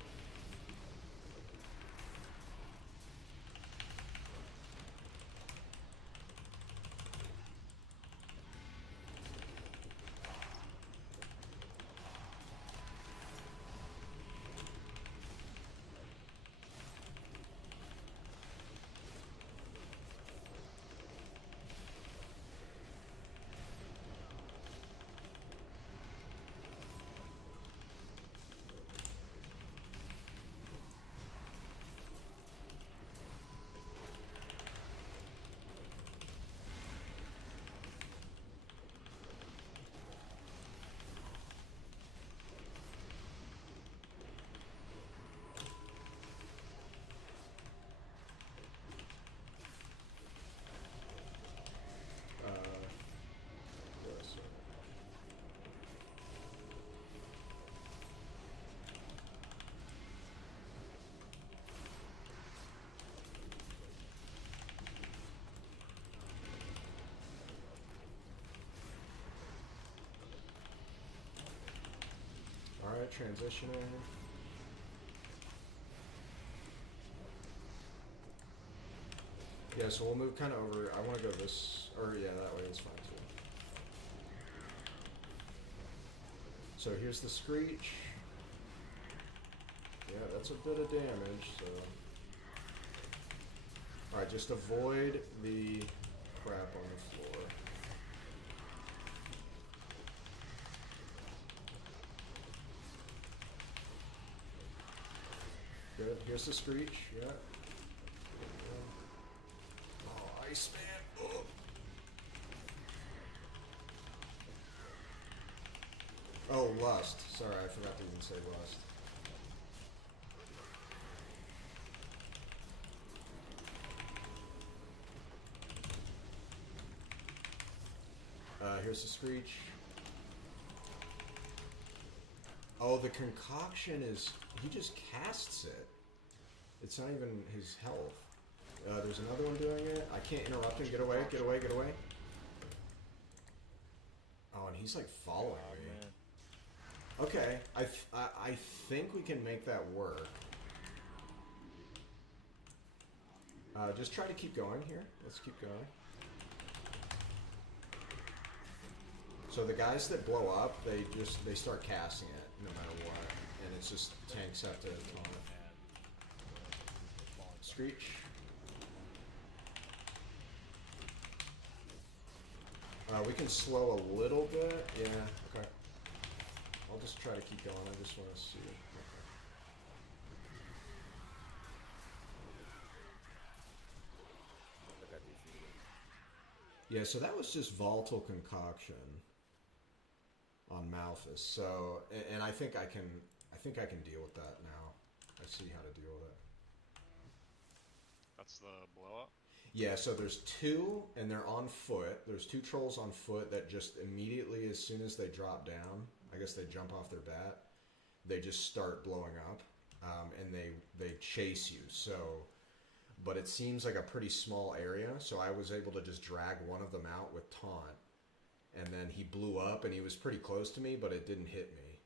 Alright, transitioning. Yeah, so we'll move kind of over. I want to go this, or yeah, that way is fine too. So here's the Screech. Yeah, that's a bit of damage, so. Alright, just avoid the crap on the floor. Good. Here's the Screech. Yeah. Oh, Iceman. Oh. Oh, Lust. Sorry, I forgot to even say Lust. Here's the Screech. Oh, the concoction is... He just casts it. It's not even his health. There's another one doing it. I can't interrupt him. Get away, get away, get away. Oh, and he's like following Oh, me. man. Okay, I think we can make that work. Just try to keep going here. Let's keep going. So the guys that blow up, they start casting it no matter what, and it's just tanks have to taunt. Screech. We can slow a little bit. Yeah. Okay. I'll just try to keep going. I just want to see. Okay. Look at these things. Yeah, so that was just volatile concoction on Malthus. So, and I think I can deal with that now. I see how to deal with it. That's the blow up. Yeah, so there's two, and they're on foot. There's two trolls on foot that just immediately, as soon as they drop down, I guess they jump off their bat, they just start blowing up, and they chase you. So, but it seems like a pretty small area, so I was able to just drag one of them out with taunt, and then he blew up, and he was pretty close to me, but it didn't hit me.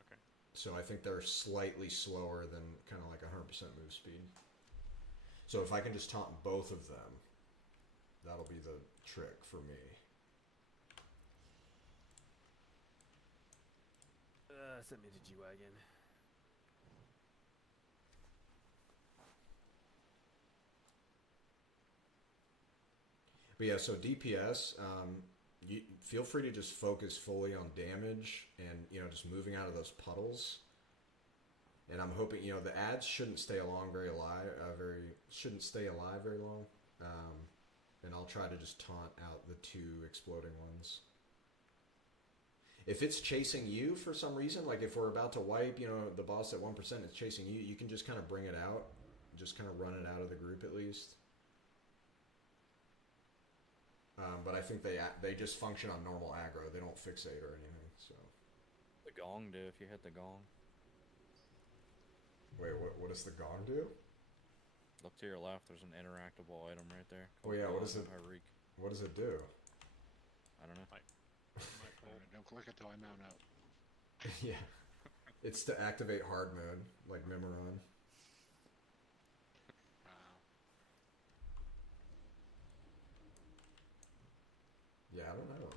Okay. So I think they're slightly slower than kind of like 100% move speed. So if I can just taunt both of them, that'll be the trick for me. Send me to G-Wagon. But yeah, so DPS, you feel free to just focus fully on damage and, you know, just moving out of those puddles. And I'm hoping, you know, the ads shouldn't stay very long. And I'll try to just taunt out the two exploding ones. If it's chasing you for some reason, like if we're about to wipe, you know, the boss at 1% is chasing you, you can just kind of bring it out. Just kind of run it out of the group at least. But I think they just function on normal aggro. They don't fixate or anything, so. The gong do if you hit the gong. Wait, what does the gong do? Look to your left, there's an interactable item right there. Oh yeah, what does it? Harik. What does it do? I don't know. Don't click it till I mount up. Yeah, it's to activate hard mode, like Mimiron. Wow. Yeah, I don't know.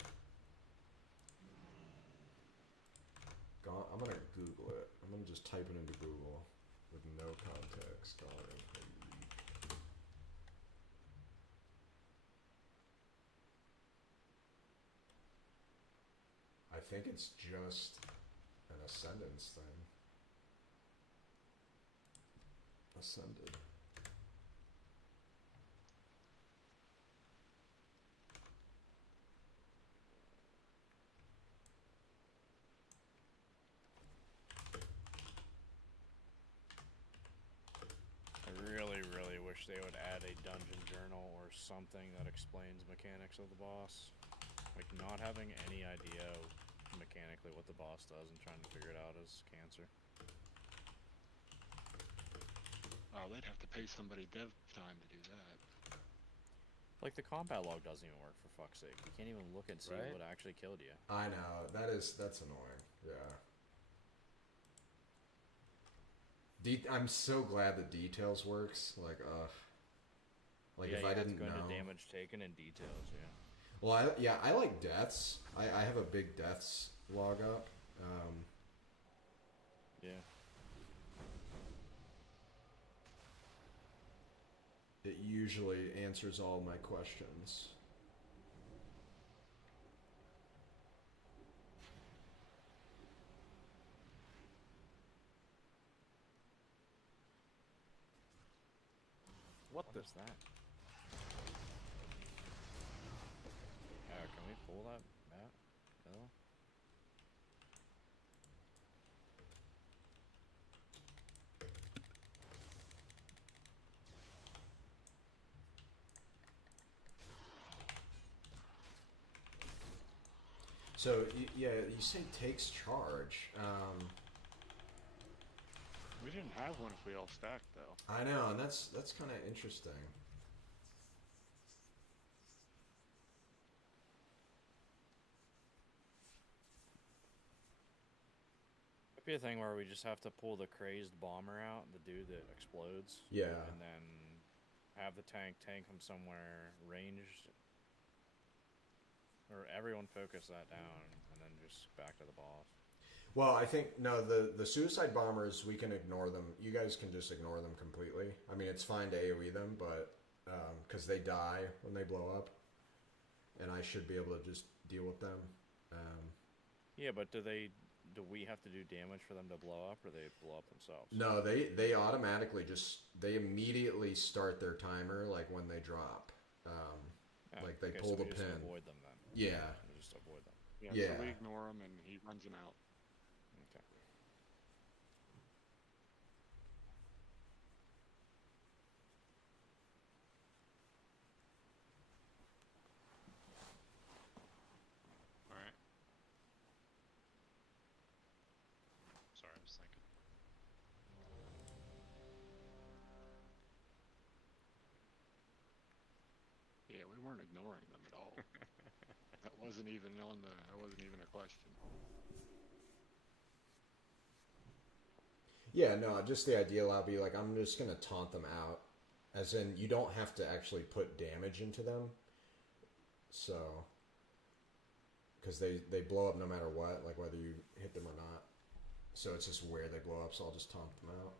I'm gonna Google it. I'm gonna just type it into Google with no context. I think it's just an ascendance thing. Ascended. I really, really wish they would add a dungeon journal or something that explains mechanics of the boss. Like, not having any idea mechanically what the boss does and trying to figure it out is cancer. Oh, they'd have to pay somebody dev time to do that. Like, the combat log doesn't even work, for fuck's sake. You can't even look and see Right? what actually killed you. I know, that's annoying. Yeah. I'm so glad that details works. Like, like yeah, if you I have to didn't go know. into damage taken and details, yeah. Well, I like deaths. I have a big deaths log up. Yeah. It usually answers all my questions. What is that? Can we pull that map? No? So yeah, you say takes charge. We didn't have one if we all stacked though. I know, and that's kind of interesting. Be a thing where we just have to pull the crazed bomber out, the dude that explodes. Yeah. And then have the tank him somewhere ranged. Or everyone focus that down, and then just back to the boss. Well, I think, no, the suicide bombers, we can ignore them. You guys can just ignore them completely. I mean, it's fine to AoE them, but because they die when they blow up. And I should be able to just deal with them. Yeah, but do we have to do damage for them to blow up, or they blow up themselves? No, they automatically they immediately start their timer, like, when they drop. Like, they pull so the we pin. just avoid them then. Yeah. We just avoid them. Yeah, so we ignore him and he runs him out. Okay. Alright. Sorry, I was thinking. Yeah, we weren't ignoring them at all. That wasn't even a question. Yeah, no, just the idea, I'll be like, I'm just going to taunt them out. As in, you don't have to actually put damage into them. So, because they blow up no matter what, like whether you hit them or not. So it's just where they blow up, so I'll just taunt them out.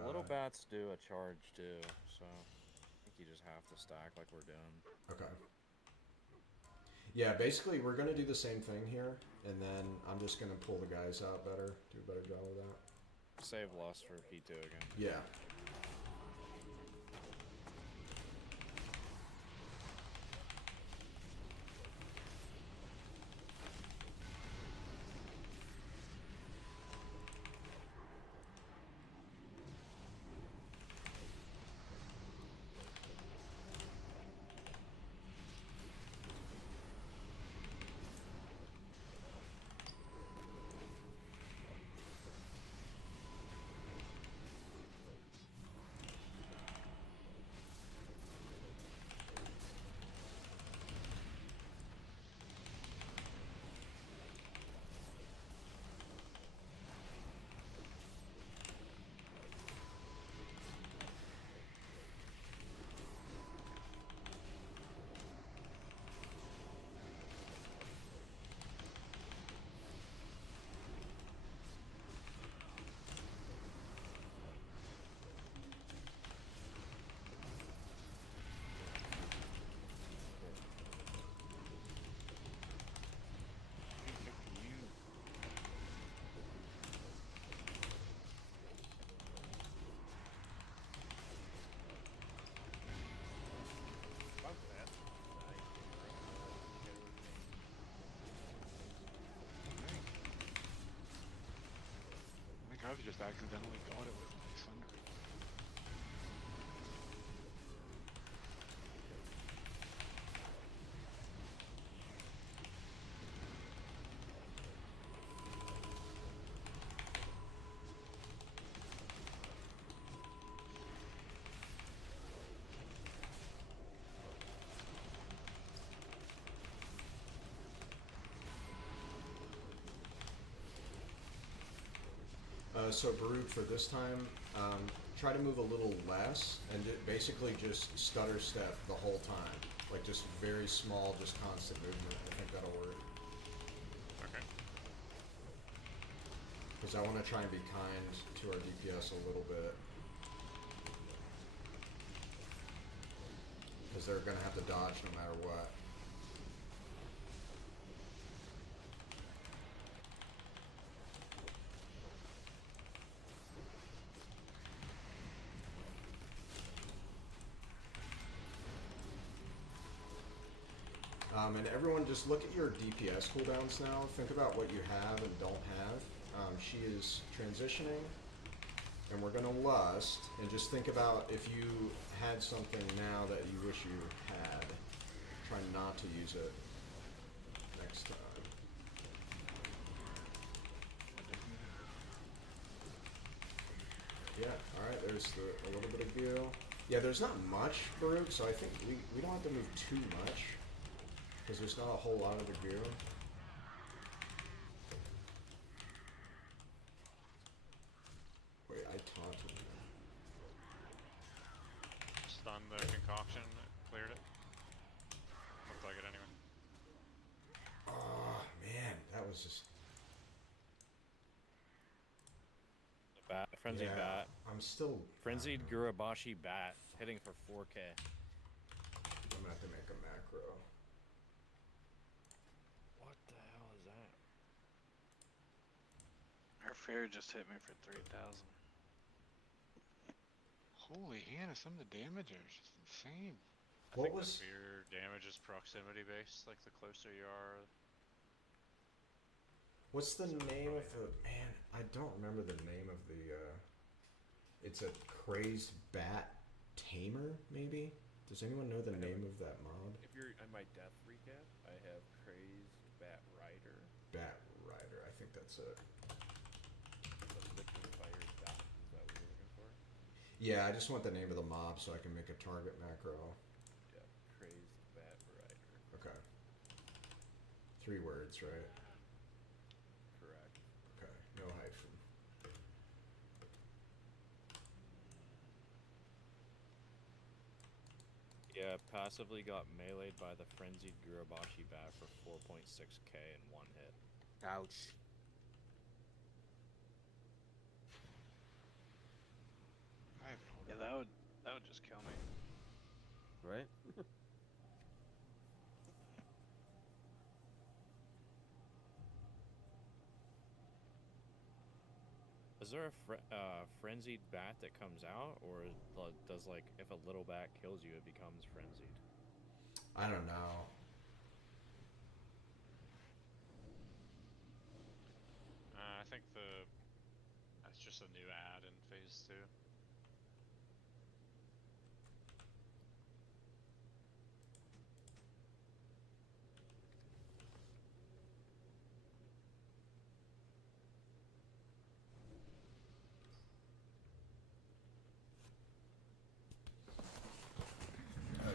The little bats do a charge too, so I think you just have to stack like we're doing. Okay. Yeah, basically we're going to do the same thing here, and then I'm just going to pull the guys out better, do a better job of that. Save loss for P2 again. Yeah. I think I've just accidentally got it with my Sunder. So Baruch, for this time, try to move a little less and basically just stutter step the whole time. Like just very small, just constant movement. I think that'll work. Okay. Because I want to try and be kind to our DPS a little bit. Because they're going to have to dodge no matter what. And everyone just look at your DPS cooldowns now. Think about what you have and don't have. She is transitioning, and we're going to lust, and just think about if you had something now that you wish you had. Try not to use it next time. Yeah, alright, there's a little bit of goo. Yeah, there's not much, Baruch, so I think we don't have to move too much. Because there's not a whole lot of the goo. was just Frenzied bat. I'm still Frenzied Gurubashi bat hitting for 4K. I'm gonna have to make a macro. What the hell is that? Her fair just hit me for 3,000. Holy Hannah, some of the damage there is just insane. I think the fear damage is proximity based, like the closer you are. What's the name of the man? I don't remember the name of the. It's a crazed bat tamer, maybe. Does anyone know the name of that mob? If you're on my death recap, I have Crazed Bat Rider. Bat Rider, I think that's it. Licking Fire Bat. Is that what you're looking for? Yeah, I just want the name of the mob so I can make a target macro. Yeah, Crazed Bat Rider. Okay. 3 words, right? Correct. Okay, no hyphen. Yeah, passively got meleeed by the Frenzied Gurubashi bat for 4.6k in 1 hit. Ouch. Yeah, that would just kill me. Right? Is there a frenzied bat that comes out, or does like if a little bat kills you, it becomes frenzied? I don't know. I think that's just a new ad in phase 2.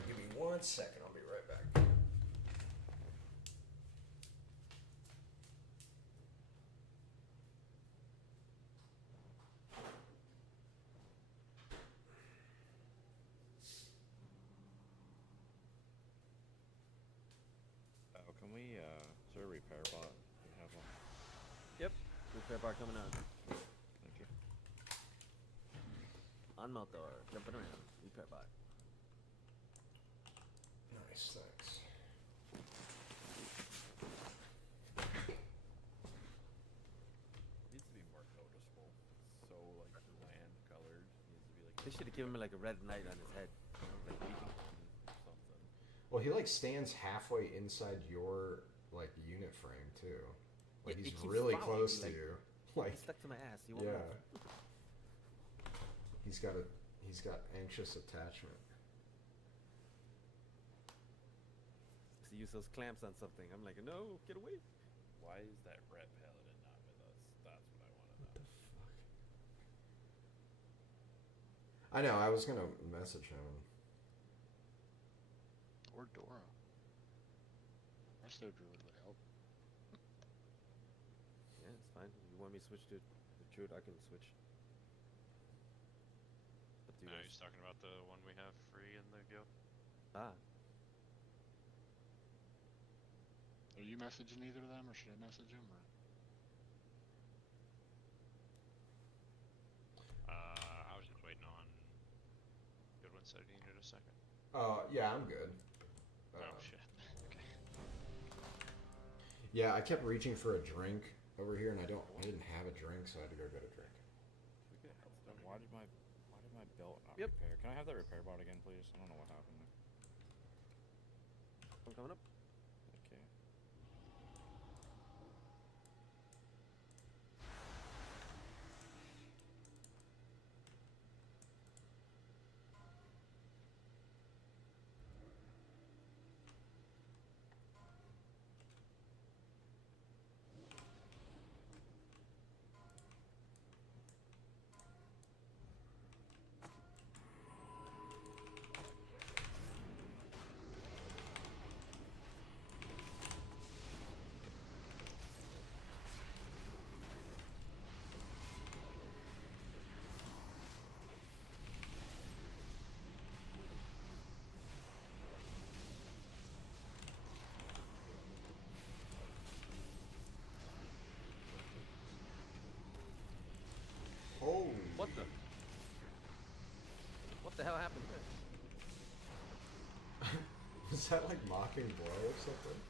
Give me 1 second, I'll be right back. Oh, can we, is there a repair bot? We have one. Yep. Repair bar coming out. Thank you. On Melthor. Jumping around. Repair bot. Nice, thanks. Needs to be more noticeable. It's so like bland colored. Needs to be like. They should have given me like a red knight on his head. Like or something. Well, he like stands halfway inside your like unit frame too. Like Yeah, he's he keeps really following close me, to like, you. Like he's stuck to my ass. You won't yeah. move. He's got anxious attachment. To use those clamps on something. I'm like, no, get away. Why is that red paladin not with us? That's what I want to know. I know, I was gonna message him. Or Dora. Or Snow Druid would help. Yeah, it's fine. You want me to switch to the Druid? I can switch. Up to you No, guys. he's talking about the one we have free in the guild. Ah. Are you messaging either of them, or should I message them? Or? I was just waiting on Goodwin said he needed a second. Yeah, I'm good. Oh shit. Okay. Yeah, I kept reaching for a drink over here, and I didn't have a drink, so I had to go get a drink. We get health stone. Why did my belt not Yep. repair? Can I have that repair bot again, please? I don't know what happened there. I'm coming up. Okay. Is that like mocking blow or something?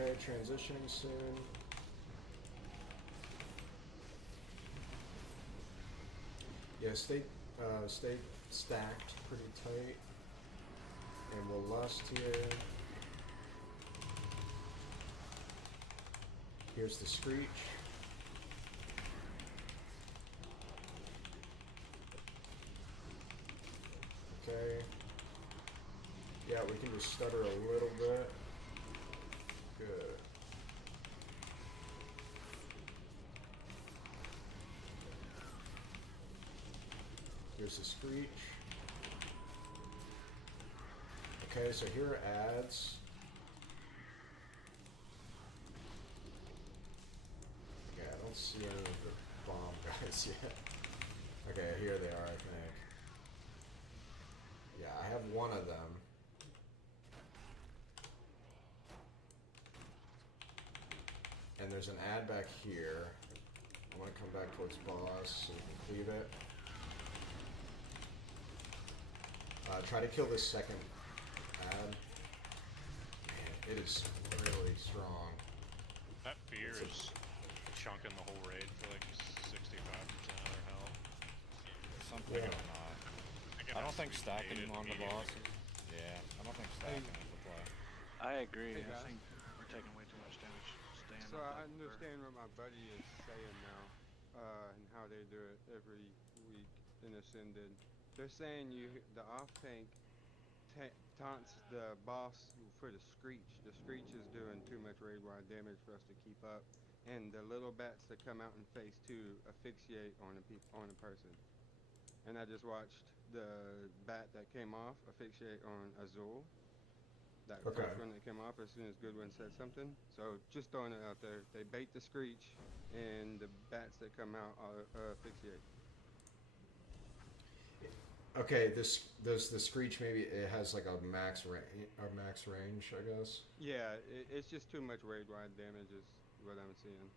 Okay, transitioning soon. Yeah, stay stacked pretty tight. And we'll lust here. Here's the screech. Okay. Yeah, we can just stutter a little bit. Good. Here's the screech. Okay, so here are ads. Okay, I don't see any of the bomb guys yet. Okay, here they are, I think. Yeah, I have one of them. And there's an ad back here. I want to come back towards boss so we can cleave it. Try to kill this second ad. Man, it is really strong. That fear is chunking the whole raid for like 65% of their health. Something or not. I don't think stacking on the bosses. Yeah, I don't think stacking is the play. I agree. Hey, I guys. think we're taking way too much damage. Staying So up I that understand what my buddy is saying now, and how they do it every week in Ascended. They're saying the off tank taunts the boss for the screech. The screech is doing too much raid wide damage for us to keep up, and the little bats that come out in phase 2 asphyxiate on a person. And I just watched the bat that came off asphyxiate on Azul. That first one that came off as soon as Goodwin said something. So just throwing it out there. They bait the screech, and the bats that come out asphyxiate. Okay, does the screech maybe it has like a max range, I guess. Yeah, it's just too much raid wide damage is what I'm seeing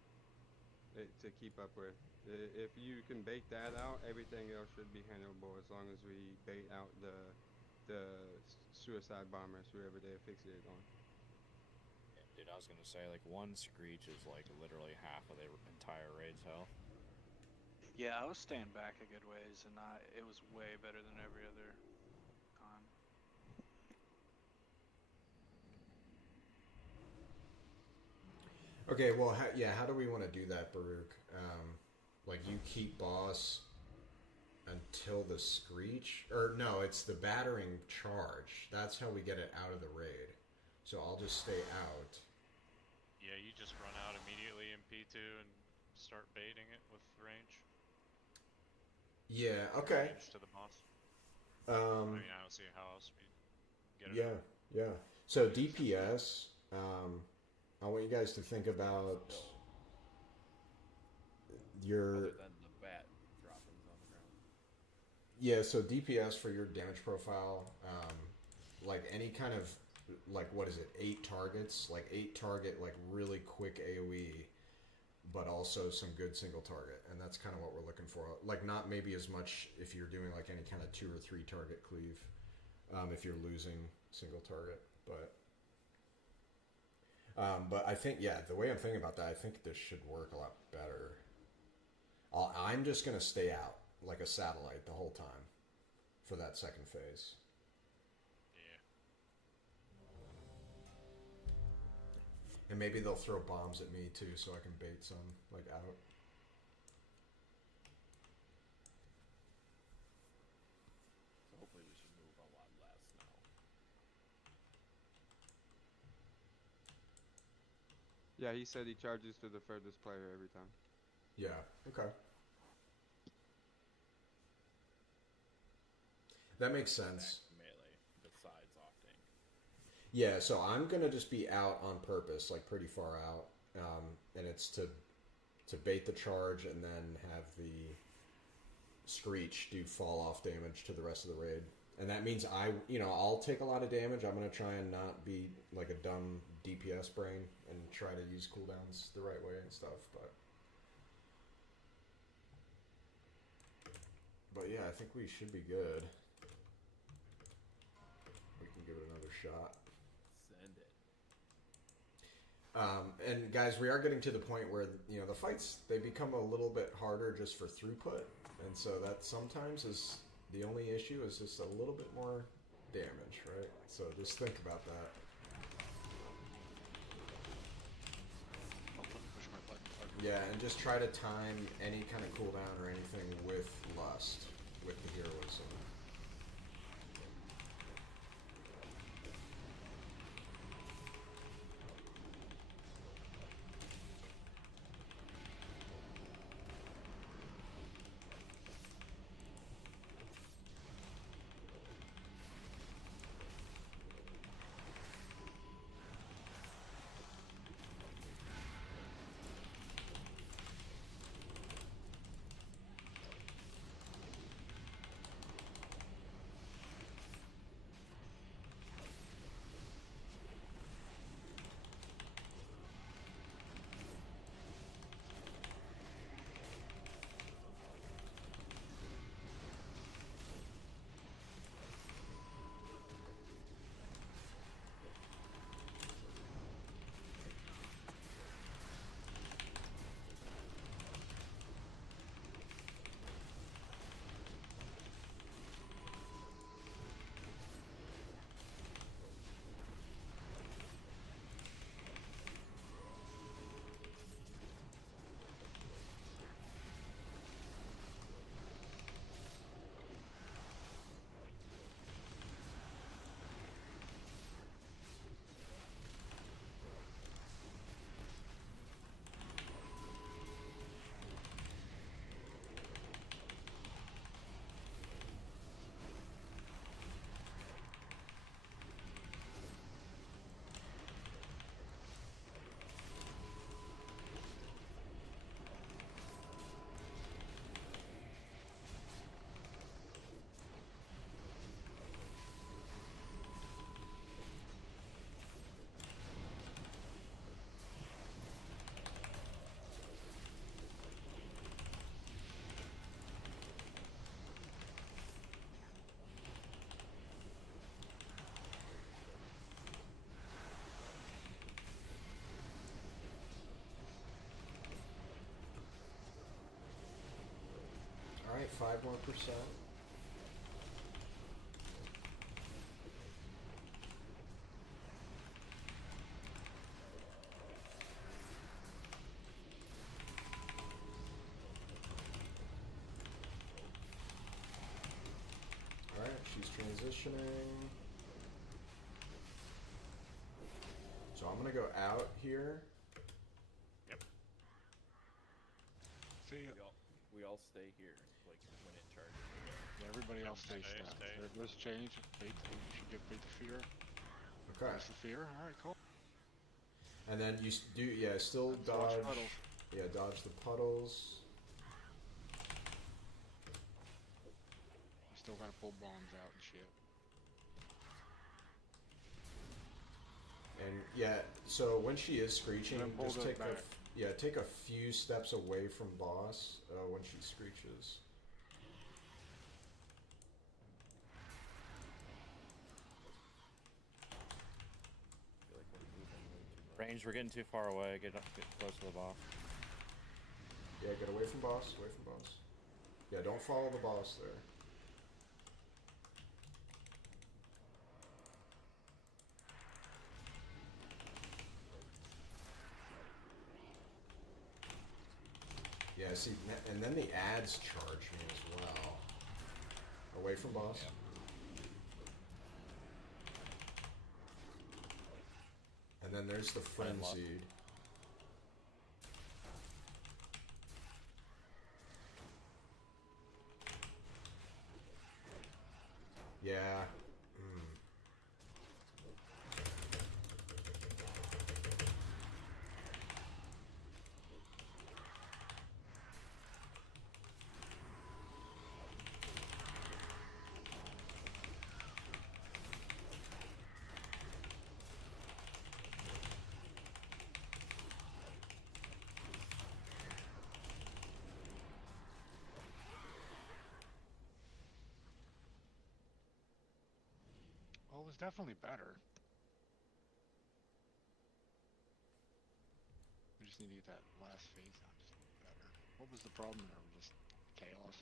to keep up with. If you can bait that out, everything else should be handleable as long as we bait out the suicide bombers, whoever they asphyxiate on. Yeah, dude, I was gonna say like one screech is like literally half of their entire raid's health. Yeah, I was staying back a good ways, and it was way better than every other con. Okay, well, how do we want to do that, Baruch? Like, you keep boss until the screech? Or, no, it's the battering charge. That's how we get it out of the raid. So I'll just stay out. Yeah, you just run out immediately in P2 and start baiting it with range. Yeah, okay. Range to the boss. I Um, mean, I don't see how else we get it. yeah. So DPS, I want you guys to think about your... Other than the bat droppings on the ground. Yeah, so DPS for your damage profile, like any kind of, like, what is it, 8 targets? Like 8 target, like really quick AoE, but also some good single target. And that's kind of what we're looking for. Like, not maybe as much if you're doing like any kind of 2 or 3 target cleave, if you're losing single target. But I think, yeah, the way I'm thinking about that, I think this should work a lot better. I'm just going to stay out like a satellite the whole time for that second phase. And maybe they'll throw bombs at me too, so I can bait some, like, out. So hopefully we should move a lot less now. Yeah, he said he charges to the furthest player every time. Yeah, okay. That makes sense. Melee besides off-tank. Yeah, so I'm going to just be out on purpose, like pretty far out. And it's to bait the charge and then have the Screech do fall-off damage to the rest of the raid. And that means I'll take a lot of damage. I'm going to try and not be like a dumb DPS brain and try to use cooldowns the right way and stuff. But yeah, I think we should be good. We can give it another shot. Send it. And guys, we are getting to the point where the fights, they become a little bit harder just for throughput, and so that sometimes is the only issue is just a little bit more damage, right? So just think about that. Push my button. Yeah, and just try to time any kind of cooldown or anything with lust, with the heroism. 5 more percent. Alright, she's transitioning. So I'm gonna go out here. See ya. We all stay here, like when it charges. Yeah, everybody else stays Stay, down. stay. Let's change. Bait, you should get bait the fear. Okay. That's the fear. Alright, cool. And then you do, yeah, still Let's watch dodge. puddles. Yeah, dodge the puddles. You still gotta pull bombs out and shit. And yeah, so when she is screeching, And then pull just those take back. take a few steps away from boss when she screeches. I feel like we're moving way too much. Range, we're getting too far away. Get close to the boss. Yeah, get away from boss. Away from boss. Yeah, don't follow the boss there. Yeah, see, and then the ads charge me as well. Away from boss. And then there's the frenzied. Yeah. Well, it was definitely better. We just need to get that last phase on just a little better. What was the problem there? Just chaos?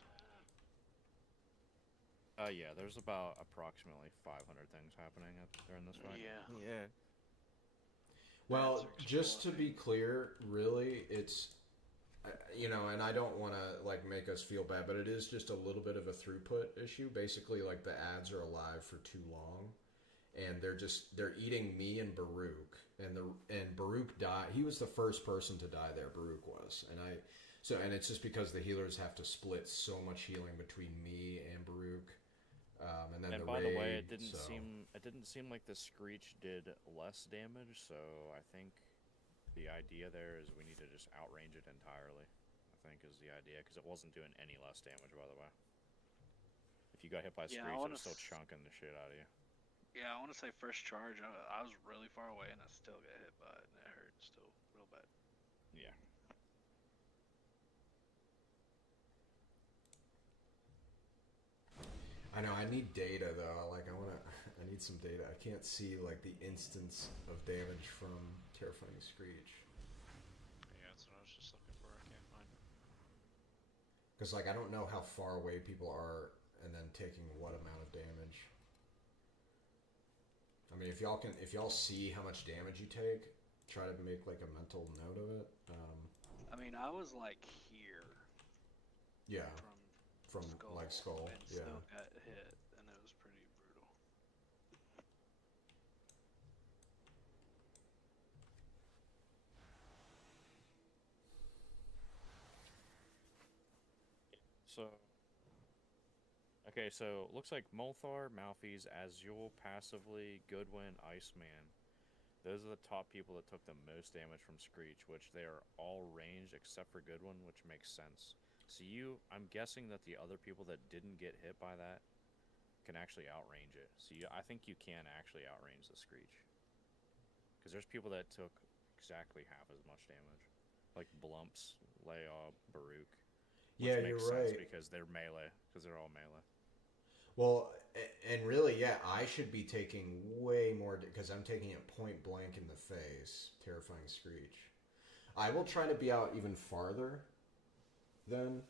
Yeah, there's about approximately 500 things happening during this fight. Yeah. Yeah. Well, Ads are just to be exploding. clear, really, it's, you know, and I don't want to like make us feel bad, but it is just a little bit of a throughput issue. Basically, like the ads are alive for too long, and they're eating me and Baruch, and Baruch died. He was the first person to die there. Baruch was, and it's just because the healers have to split so much healing between me and Baruch. And then And the by raid, the way, it didn't so. seem like the screech did less damage. So I think the idea there is we need to just outrange it entirely. I think is the idea because it wasn't doing any less damage. By the way, if you got hit by Yeah, screech, I it wanna was still s- chunking the shit out of you. Yeah, I want to say first charge. I was really far away and I still got hit by it, and it hurt still real bad. Yeah. I know I need data though. Like I need some data. I can't see like the instance of damage from Terrifying Screech. Yeah, that's what I was just looking for. I can't find it. Because like I don't know how far away people are, and then taking what amount of damage. I mean, if y'all see how much damage you take, try to make like a mental note of it. I mean, I was like here Yeah, from from like skull. and Yeah. still got hit, and it was pretty brutal. So looks like Molthar, Malphys, Azul, passively, Goodwin, Iceman. Those are the top people that took the most damage from Screech, which they are all ranged except for Goodwin, which makes sense. So I'm guessing that the other people that didn't get hit by that can actually outrange it. So I think you can actually outrange the Screech. Because there's people that took exactly half as much damage. Like Blumps, Layob, Baruch. Which Yeah, makes you're sense right. because they're melee. Because they're all melee. Well, and really, yeah, I should be taking way more because I'm taking it point blank in the face. Terrifying Screech. I will try to be out even farther then.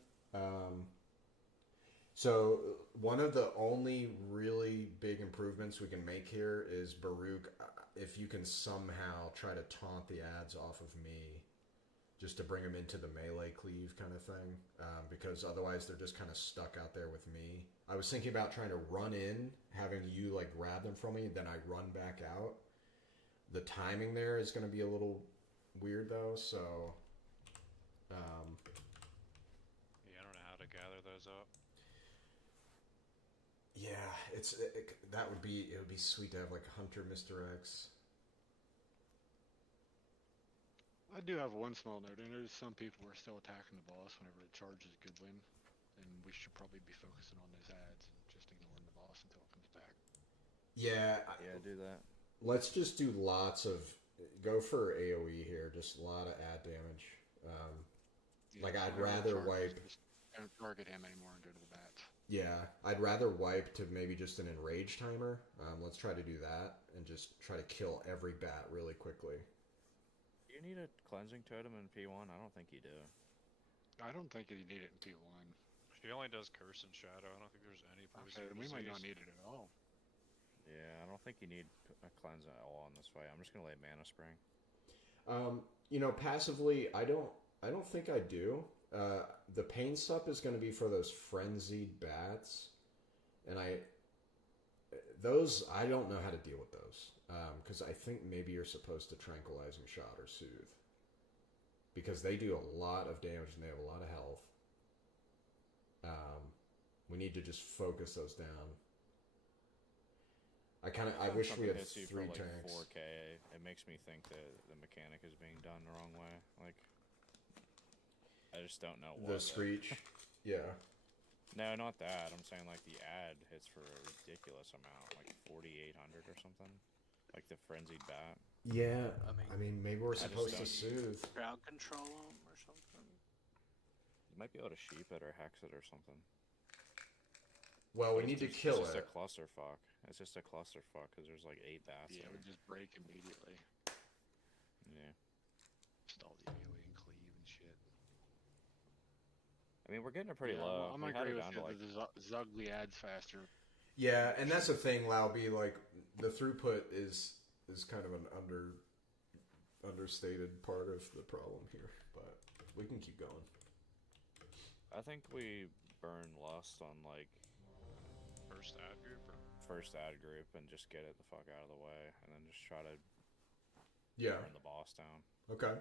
So one of the only really big improvements we can make here is Baruch. If you can somehow try to taunt the ads off of me, just to bring them into the melee cleave kind of thing, because otherwise they're just kind of stuck out there with me. I was thinking about trying to run in, having you like grab them from me, then I run back out. The timing there is going to be a little weird though, so Yeah, I don't know how to gather those up. yeah, it would be sweet to have like Hunter Mr. X. I do have one small note. I noticed some people are still attacking the boss whenever it charges Goodwin, and we should probably be focusing on those ads and just ignoring the boss until it comes back. Yeah, do that. Let's just do lots of go for AoE here. Just a lot of ad damage. Like I'd rather wipe. Don't target him anymore and go to the bats. Yeah, I'd rather wipe to maybe just an enrage timer. Let's try to do that and just try to kill every bat really quickly. Do you need a cleansing totem in P1? I don't think you do. I don't think you need it in P1. She only does curse and shadow. I don't think there's any poison. Okay, we might not need it at all. Yeah, I don't think you need a cleanse at all on this fight. I'm just gonna lay mana spring. Passively, I don't think I do. The pain sup is going to be for those frenzied bats, and I don't know how to deal with those, because I think maybe you're supposed to tranquilizing shot or soothe, because they do a lot of damage and they have a lot of health. We need to just focus those down. I wish we had Hits you 3 for, like, tanks. 4K. It makes me think that the mechanic is being done the wrong way. Like, I just don't know what. The screech, yeah. No, not that. I'm saying like the ad hits for a ridiculous amount, like 4,800 or something. Like the frenzied bat. Yeah, I mean maybe we're supposed to don't- soothe. Crowd control them or something. You might be able to sheep it or hex it or something. Well, we But need to it's kill just it. a clusterfuck. It's just a clusterfuck because there's like 8 bats. Yeah, it there. would just break immediately. Yeah. Just all the AoE and cleave and shit. I mean, we're getting it pretty Yeah, low. I'm We had agree it with down you. to, like, The Zugly adds faster. Yeah, and that's the thing, Lauby. Like the throughput is kind of an understated part of the problem here, but we can keep going. I think we burn lust on like First ad group or first ad group and just get it the fuck out of the way, and then just try to burn the boss down. Okay.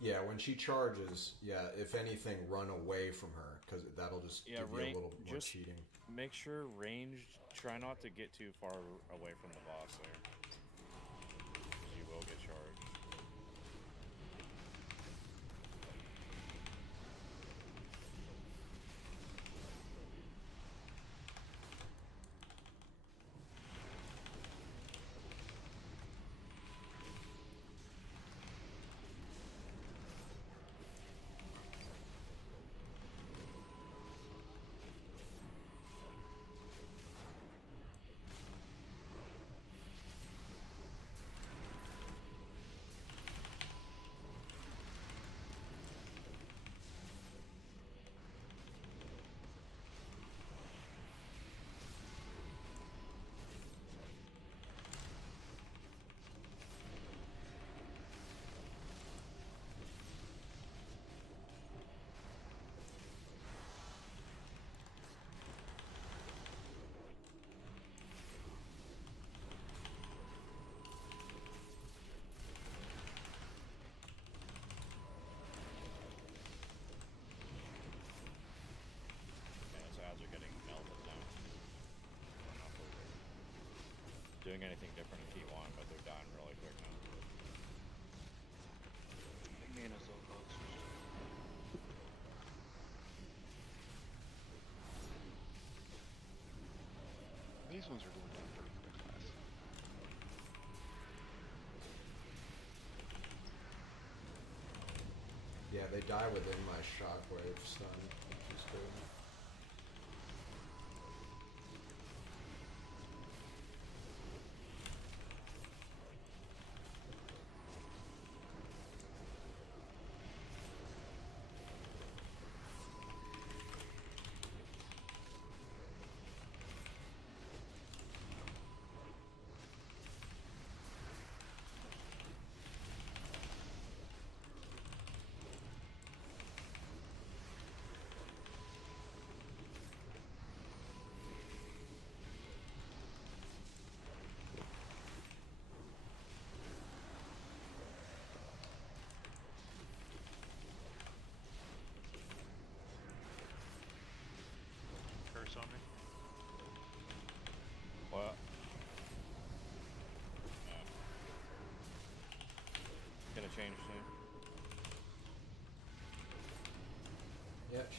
Yeah, when she charges, if anything, run away from her, because that'll just give you a little more just cheating. Make sure ranged. Try not to get too far away from the boss there, 'cause you will get charged. Doing anything different in P1, but they're dying really quick now. Me and his little folks. These ones are going down pretty quick fast. Yeah, they die within my shockwave stun, which is good.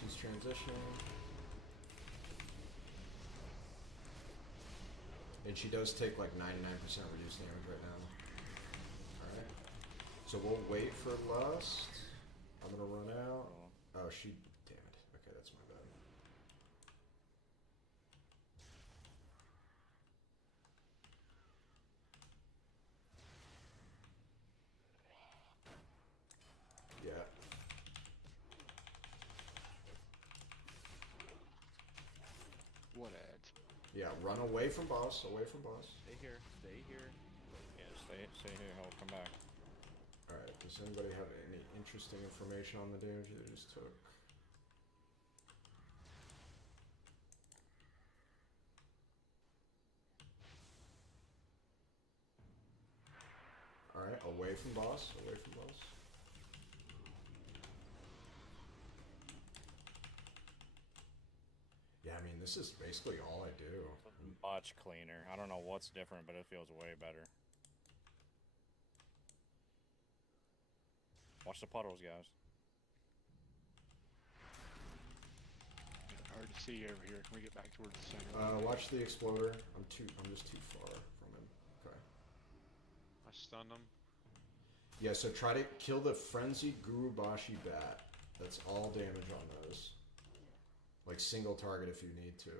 She's transitioning. And she does take like 99% reduced damage right now. Alright. So we'll wait for Lust. I'm gonna run out. Oh, she... Damn it. Okay, that's my bad. Yeah. What ads? Yeah, run away from boss. Away from boss. Stay here. Stay here. Yeah, stay here. I'll come back. Alright, does anybody have any interesting information on the damage they just took? Alright, away from boss. Away from boss. Yeah, I mean, this is basically all I do. Much cleaner. I don't know what's different, but it feels way better. Watch the puddles, guys. Hard to see over here. Can we get back towards the center? Watch the exploder. I'm just too far from him. Okay. I stunned him. Yeah, so try to kill the frenzied Gurubashi bat. That's all damage on those. Like single target if you need to.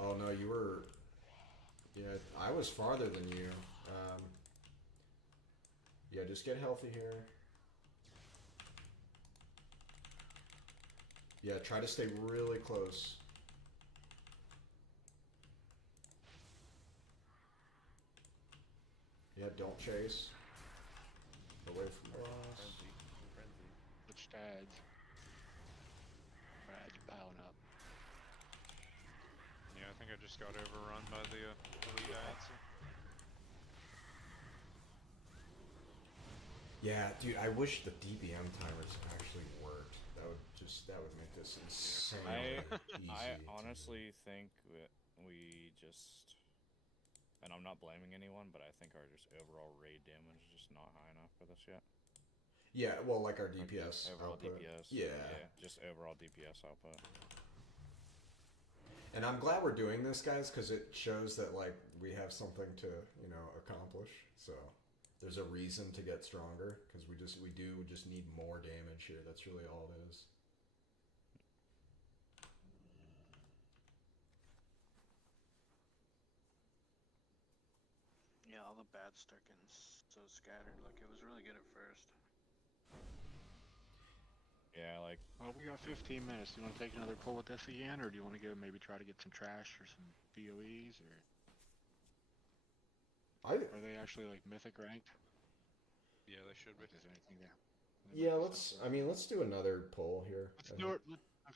Oh no, you were... Yeah, I was farther than you. Yeah, just get healthy here. Yeah, try to stay really close. Yeah, don't chase. Away from boss. Frenzy. Which ads? Ads are piling up. Yeah, I think I just got overrun by the elite ads. Yeah, dude, I wish the DBM timers actually worked. That would make this insanely easy. I honestly think we just, and I'm not blaming anyone, but I think our just overall raid damage is just not high enough for this yet. Yeah, well, like our DPS overall output. DPS. Yeah, just overall DPS output. and I'm glad we're doing this, guys, because it shows that like we have something to accomplish. So there's a reason to get stronger because we just need more damage here. That's really all it is. Yeah, all the bats start getting so scattered. Like, it was really good at first. Yeah, like... Well, we got 15 minutes. Do you want to take another pull with this again, or do you want to go maybe try to get some trash or some BOEs, or... Are they actually, like, mythic ranked? Yeah, they should be. Is there anything there? Yeah, let's do another poll here. Let's do it.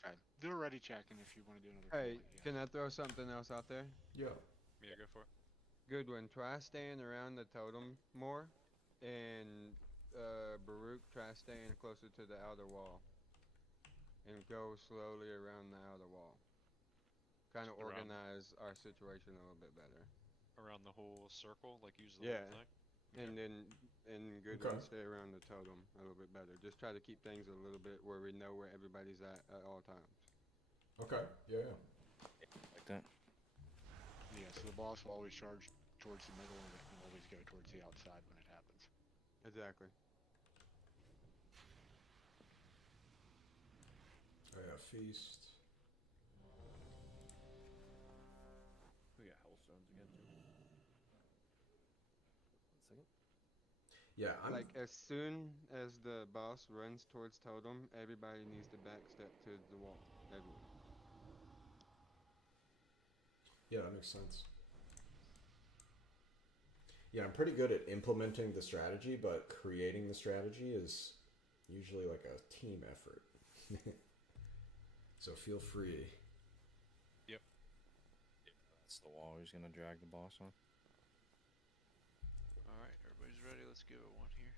Okay, do a ready check, and if you want to do another Hey, poll, yeah. can I throw something else out there? Yeah. Yeah, go for it. Good one. Try staying around the totem more, and Baruch, try staying closer to the outer wall, and go slowly around the outer wall. Kind of organize our situation a little bit better. Around the whole circle, like use the whole thing. And then good one, stay around the totem a little bit better. Just try to keep things a little bit where we know where everybody's at all times. Okay. Yeah. Like that. Yeah, so the boss will always charge towards the middle, and it can always go towards the outside when it happens. Exactly. Oh yeah, feast. We got hellstones again too. 1 second. Yeah, like as soon as the boss runs towards totem, everybody needs to backstep to the wall. Everyone. Yeah, that makes sense. Yeah, I'm pretty good at implementing the strategy, but creating the strategy is usually like a team effort. So feel free. Yep. That's the wall he's gonna drag the boss on. Alright, everybody's ready. Let's give it one here.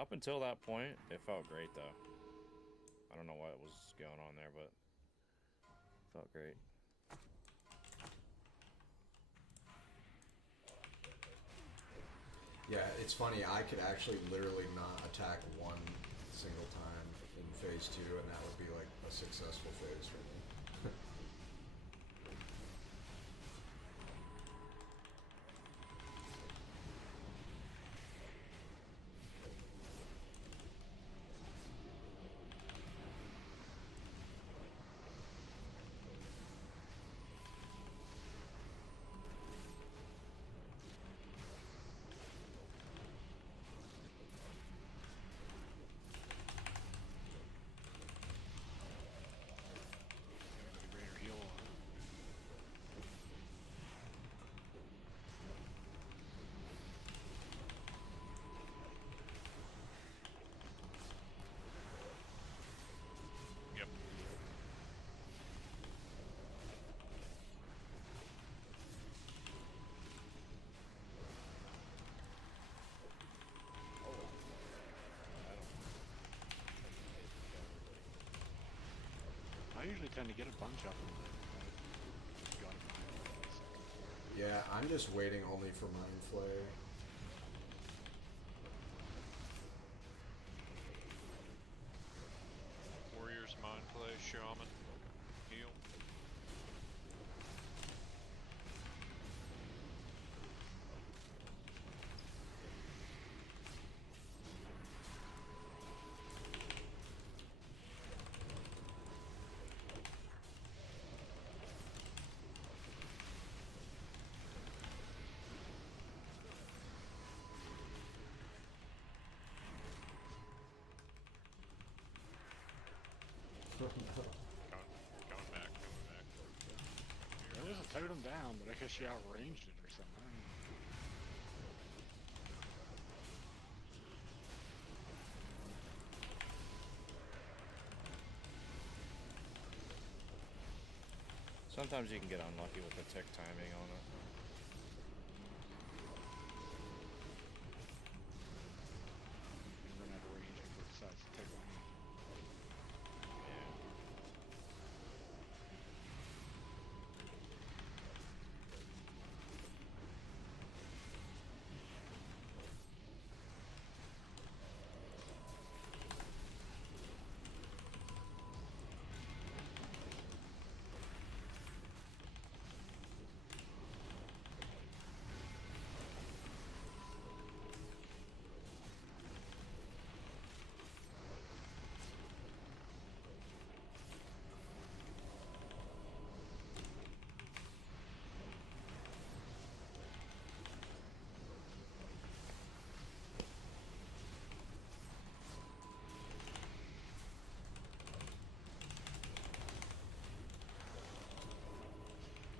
Up until that point, it felt great though. I don't know what was going on there, but it felt great. Yeah, it's funny. I could actually literally not attack one single time in phase 2, and that would be like a successful phase for me. Greater heal. Yep. I usually tend to get a bunch of them. But got it behind me for a second. Yeah, I'm just waiting only for Mind Flayer. Warriors, Mind Play, Shaman, heal. Coming back, coming back. There was a totem down, but I guess she outranged it or something. Sometimes you can get unlucky with the tick timing on it. And run out of range before it decides to take on me. Yeah.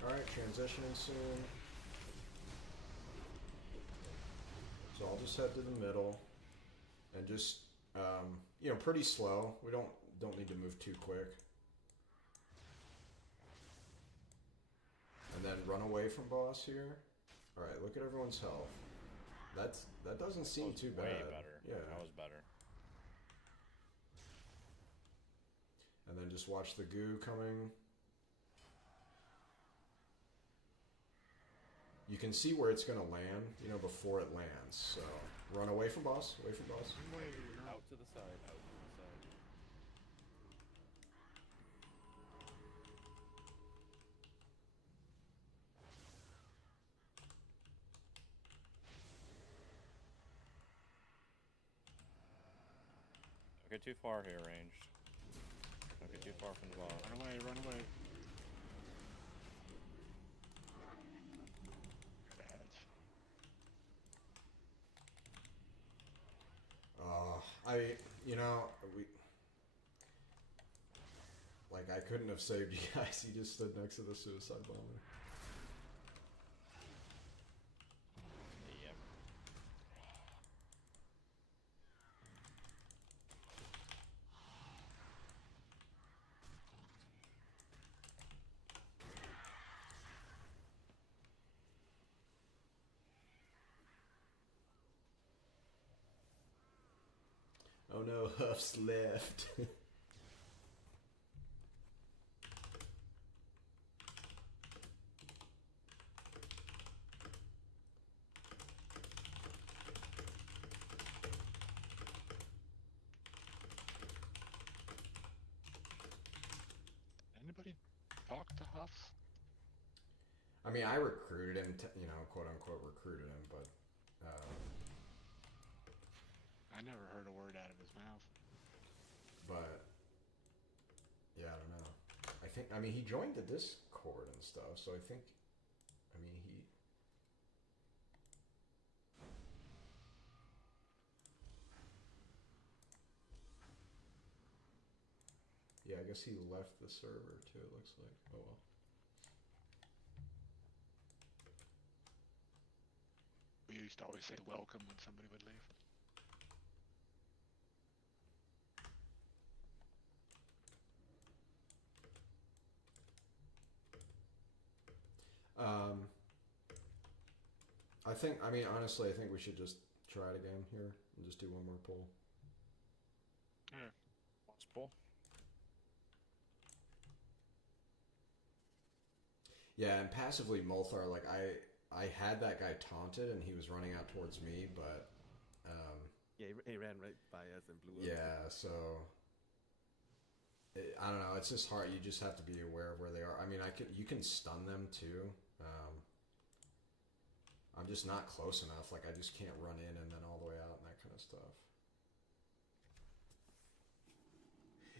Alright, transitioning soon. So I'll just head to the middle and just, you know, pretty slow. We don't need to move too quick. And then run away from boss here. Alright, look at everyone's health. That doesn't seem too bad. Way better. Yeah. That was better. And then just watch the goo coming. You can see where it's gonna land, you know, before it lands. So run away from boss, away from boss. Out to the side, out to the side. Don't get too far here, ranged. Don't get too far from the boss. Run away, run away. Bad. I couldn't have saved you guys. He just stood next to the suicide bomber. Yep. Oh no, Huff's left. I mean, I recruited him, you know, quote unquote recruited him, but I never heard a word out of his mouth. but yeah, I don't know. I mean, he joined the Discord and stuff, so I think, I mean, yeah, I guess he left the server too, it looks like. Oh well. We used to always say welcome when somebody would leave. I mean, honestly, I think we should just try it again here and just do one more pull. Yeah. Last pull. Yeah, and passively Molthar, like I had that guy taunted and he was running out towards me, but yeah, he ran right by us and blew up. yeah, so I don't know. It's just hard. You just have to be aware of where they are. I mean, you can stun them too. I'm just not close enough. Like I just can't run in and then all the way out and that kind of stuff.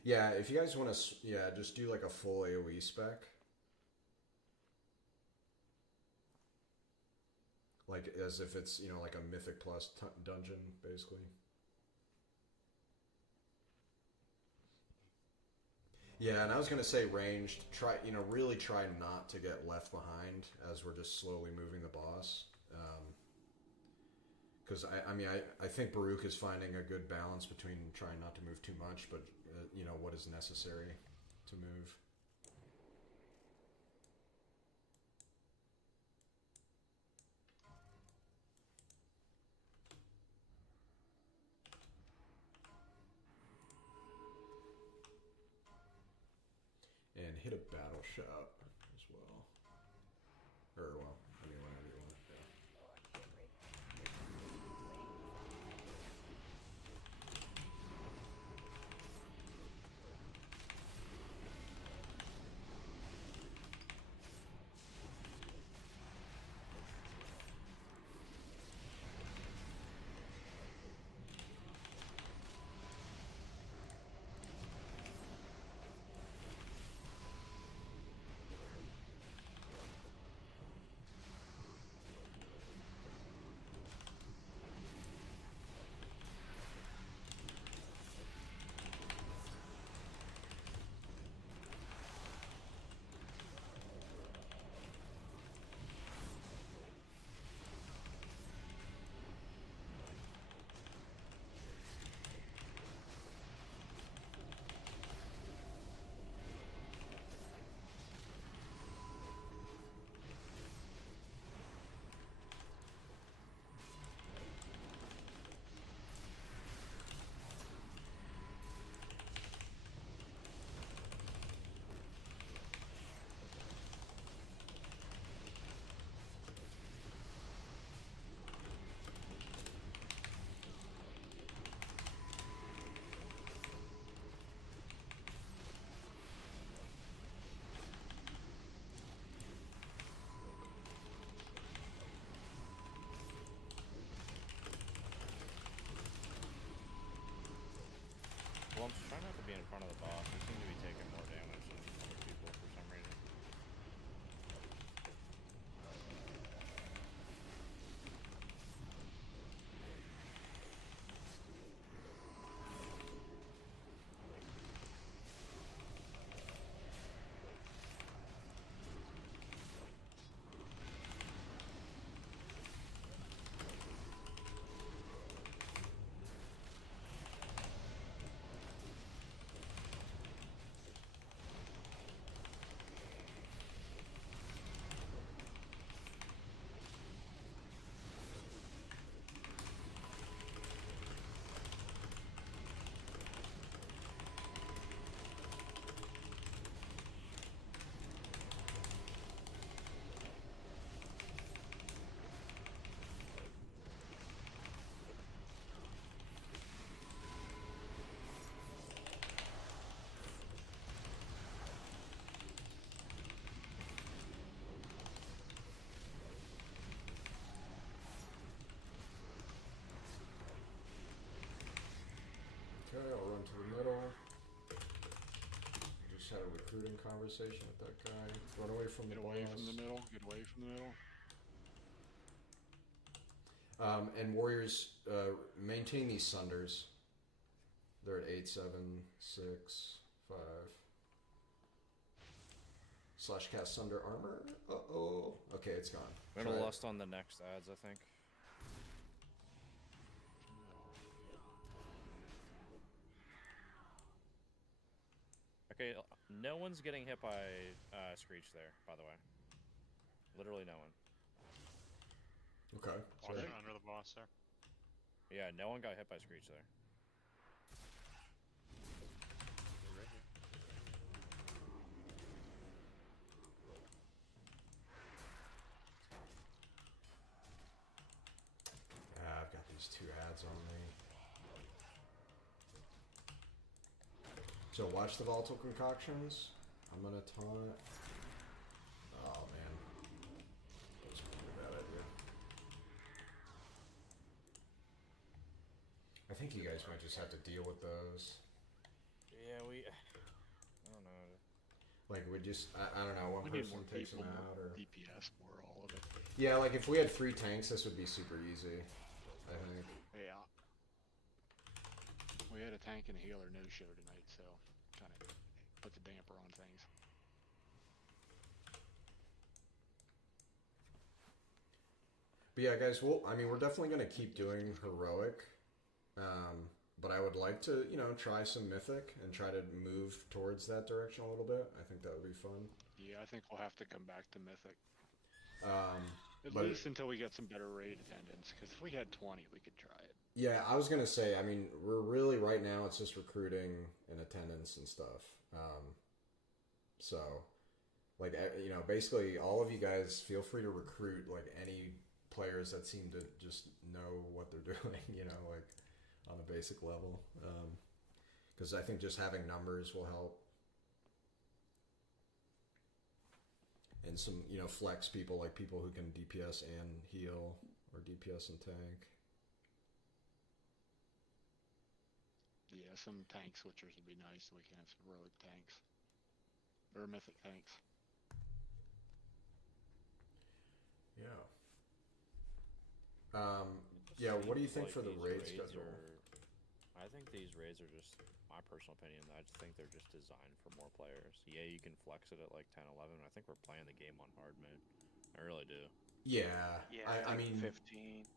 Yeah, if you guys want to, yeah, just do like a full AoE spec. Like as if it's, you know, like a Mythic Plus dungeon, basically. Yeah, and I was going to say ranged, really try not to get left behind as we're just slowly moving the boss. Because, I think Baruch is finding a good balance between trying not to move too much, but, you know, what is necessary to move. And hit a battle shout as well. Or, well, I mean, whenever you want. Yeah. Well, I'm trying not to be in front of the boss. We seem to be taking more damage than other people for some reason. recruiting conversation with that guy. Run away from the Get away boss. from the middle. Get away from the middle. And warriors, maintain these sunders. They're at 8, 7, 6, 5. Slash cast sunder armor. Uh-oh. Okay, it's gone. We're gonna lust on the next ads, I think. Okay, no one's getting hit by Screech there, by the way. Literally no one. Okay. Under the boss there. Yeah, no one got hit by Screech there. Yeah, I've got these 2 ads on me. So watch the volatile concoctions. I'm gonna taunt. Oh man, that was probably a bad idea. I think you guys might just have to deal with those. Yeah, I don't know. Like we just, I don't know, one We need person more takes them people, out, or DPS, more all of it. yeah, like if we had 3 tanks, this would be super easy. I think. Yeah. We had a tank and a healer no show tonight, so kind of puts a damper on things. But yeah, guys, we're definitely gonna keep doing heroic. But I would like to, try some mythic and try to move towards that direction a little bit. I think that would be fun. Yeah, I think we'll have to come back to mythic. At But least until we get some better raid attendance, because if we had 20, we could try it. yeah, I was gonna say, we're really right now. It's just recruiting and attendance and stuff. So, like, basically, all of you guys feel free to recruit like any players that seem to just know what they're doing. Like on a basic level, because I think just having numbers will help. And some, flex people, like people who can DPS and heal, or DPS and tank. Yeah, some tank switchers would be nice, so we can have some heroic tanks. Or mythic tanks. Yeah. Yeah, what do you think for the raid schedule? I think these raids are just, my personal opinion, I just think they're just designed for more players. Yeah, you can flex it at like 10, 11. I think we're playing the game on hard mode. I really do. Yeah. Yeah, I mean, 15.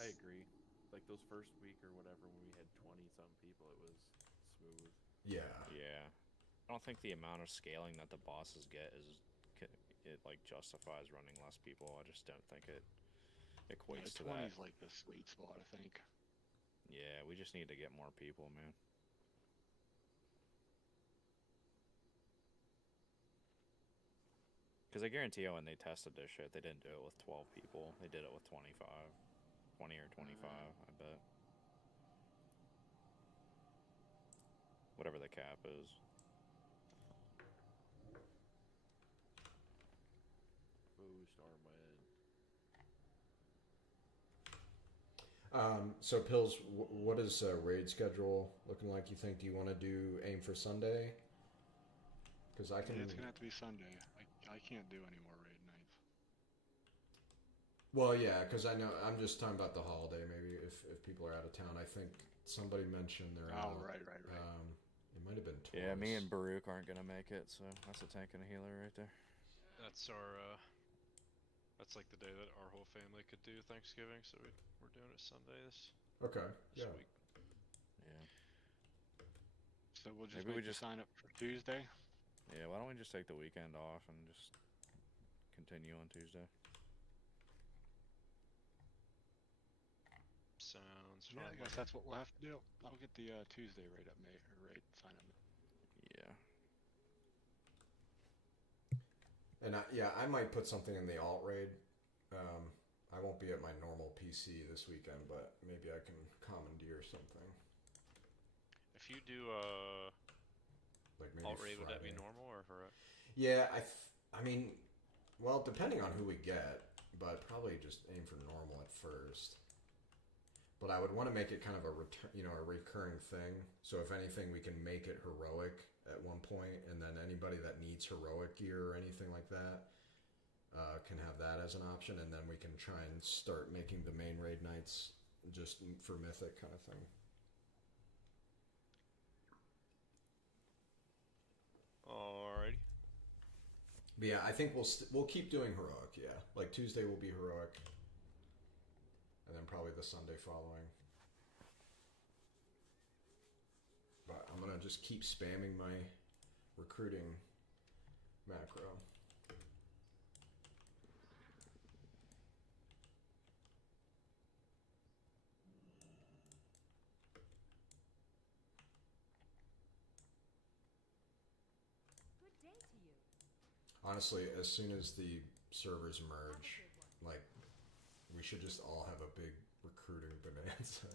I agree. Like those first week or whatever when we had 20-some people, it was smooth. yeah. Yeah. I don't think the amount of scaling that the bosses get it like justifies running less people. I just don't think it equates to 20 that. is like the sweet spot, I think. Yeah, we just need to get more people, man. Because I guarantee you when they tested this shit, they didn't do it with 12 people. They did it with 25. 20 or 25, I bet. Whatever the cap is. Ooh, Starman. So Pills, what is raid schedule looking like? You think? Do you want to aim for Sunday? Because I can. Yeah, it's gonna have to be Sunday. I can't do any more raid nights. Well, yeah, because I know I'm just talking about the holiday. Maybe if people are out of town, I think somebody mentioned they're out. Oh, right. It might have been twice. Yeah, me and Baruch aren't gonna make it, so that's a tank and a healer right there. That's our, that's like the day that our whole family could do Thanksgiving, so we're doing it Sunday this yeah. week. Yeah. So we'll just Maybe we just sign up for Tuesday. Yeah, why don't we just take the weekend off and just continue on Tuesday? Sounds Yeah, fun. I guess that's what we'll have to do. I'll get the Tuesday raid up, raid sign up. Yeah. And I might put something in the alt raid. I won't be at my normal PC this weekend, but maybe I can commandeer something. If you do Like maybe alt raid, would that be Friday. normal or heroic? Yeah, I mean, well, depending on who we get, but probably just aim for normal at first. But I would want to make it kind of a recurring thing. So if anything, we can make it heroic at one point, and then anybody that needs heroic gear or anything like that can have that as an option, and then we can try and start making the main raid nights just for mythic kind of thing. Alrighty. But yeah, I think we'll keep doing heroic. Yeah, like Tuesday will be heroic, and then probably the Sunday following. But I'm gonna just keep spamming my recruiting macro. Honestly, as soon as the servers merge, like, we should just all have a big recruiting bonanza.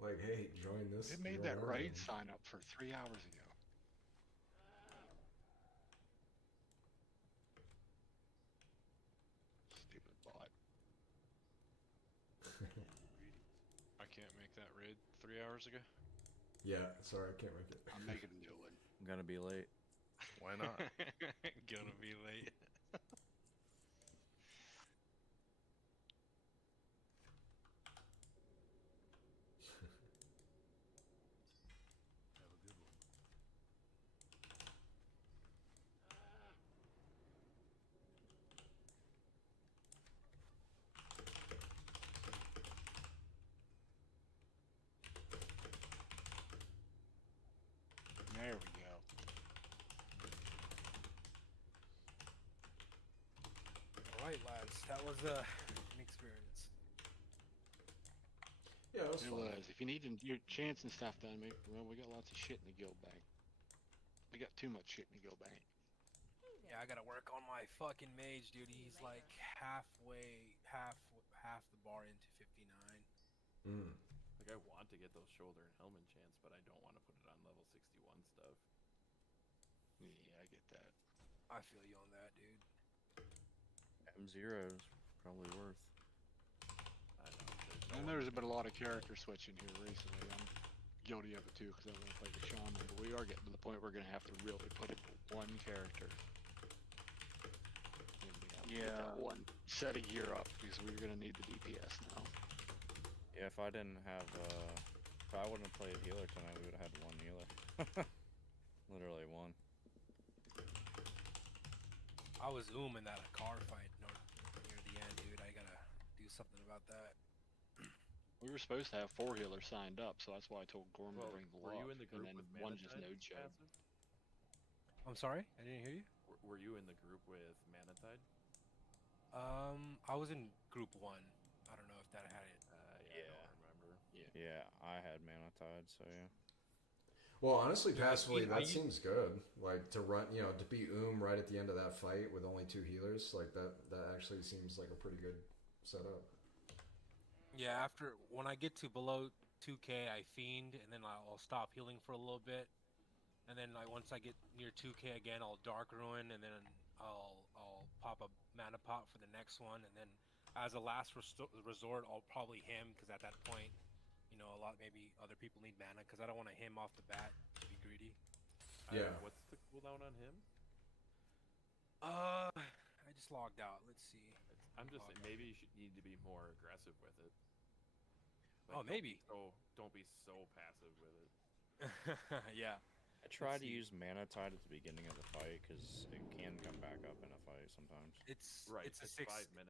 Like, hey, join this. They made that raid sign up for 3 hours ago. Stupid bot. I can't make that raid 3 hours ago. Yeah, sorry, I can't make it. I'm making a new one. I'm gonna be late. Why not? Gonna be late. Have a good one. There we go. Alright, lads, that was an experience. Yeah, it was It fun. was. If you need your chance and stuff done, well, we got lots of shit in the guild bank. We got too much shit in the guild bank. Yeah, I gotta work on my fucking mage, dude. He's like half the bar into 59. Mm. Like, I want to get those shoulder and helmet chants, but I don't want to put it on level 61 stuff. Yeah, I get that. I feel you on that, dude. M0 is probably worth. I know. And there's been a lot of character switching here recently. I'm guilty of it too because I want to play the shaman, but we are getting to the point we're going to have to really put it to one character. Yeah. Get that one set of gear up because we're going to need the DPS now. Yeah, if I wouldn't have played healer tonight, we would have had one healer. Literally one. I was in that car fight near the end, dude. I gotta do something about that. We were supposed to have 4 healers signed up, so that's why I told Gorm to bring the were luck. you in the group and then with one just Manatide node showed. passive? I'm sorry, I didn't hear you. Were you in the group with Manatide? I was in group 1. I don't know if that had it. Yeah, I don't remember. Yeah, I had mana tide, so yeah. Well, honestly, Yeah, passively, I that u- seems good. Like, to run, to be right at the end of that fight with only 2 healers, like, that actually seems like a pretty good setup. Yeah, when I get to below 2k, I fiend, and then I'll stop healing for a little bit, and then once I get near 2k again, I'll dark ruin, and then I'll pop a mana pot for the next one, and then as a last resort, I'll probably him because at that point, maybe other people need mana because I don't want to him off the bat to be greedy. Yeah. What's the cooldown on him? I just logged out. Let's see. I'm just saying, maybe you need to be more aggressive with it. Oh, maybe. Don't be so passive with it. Yeah. I try to use mana tide at the beginning of the fight because it can come back up in a fight sometimes. It's Right, a it's 6 5 minutes.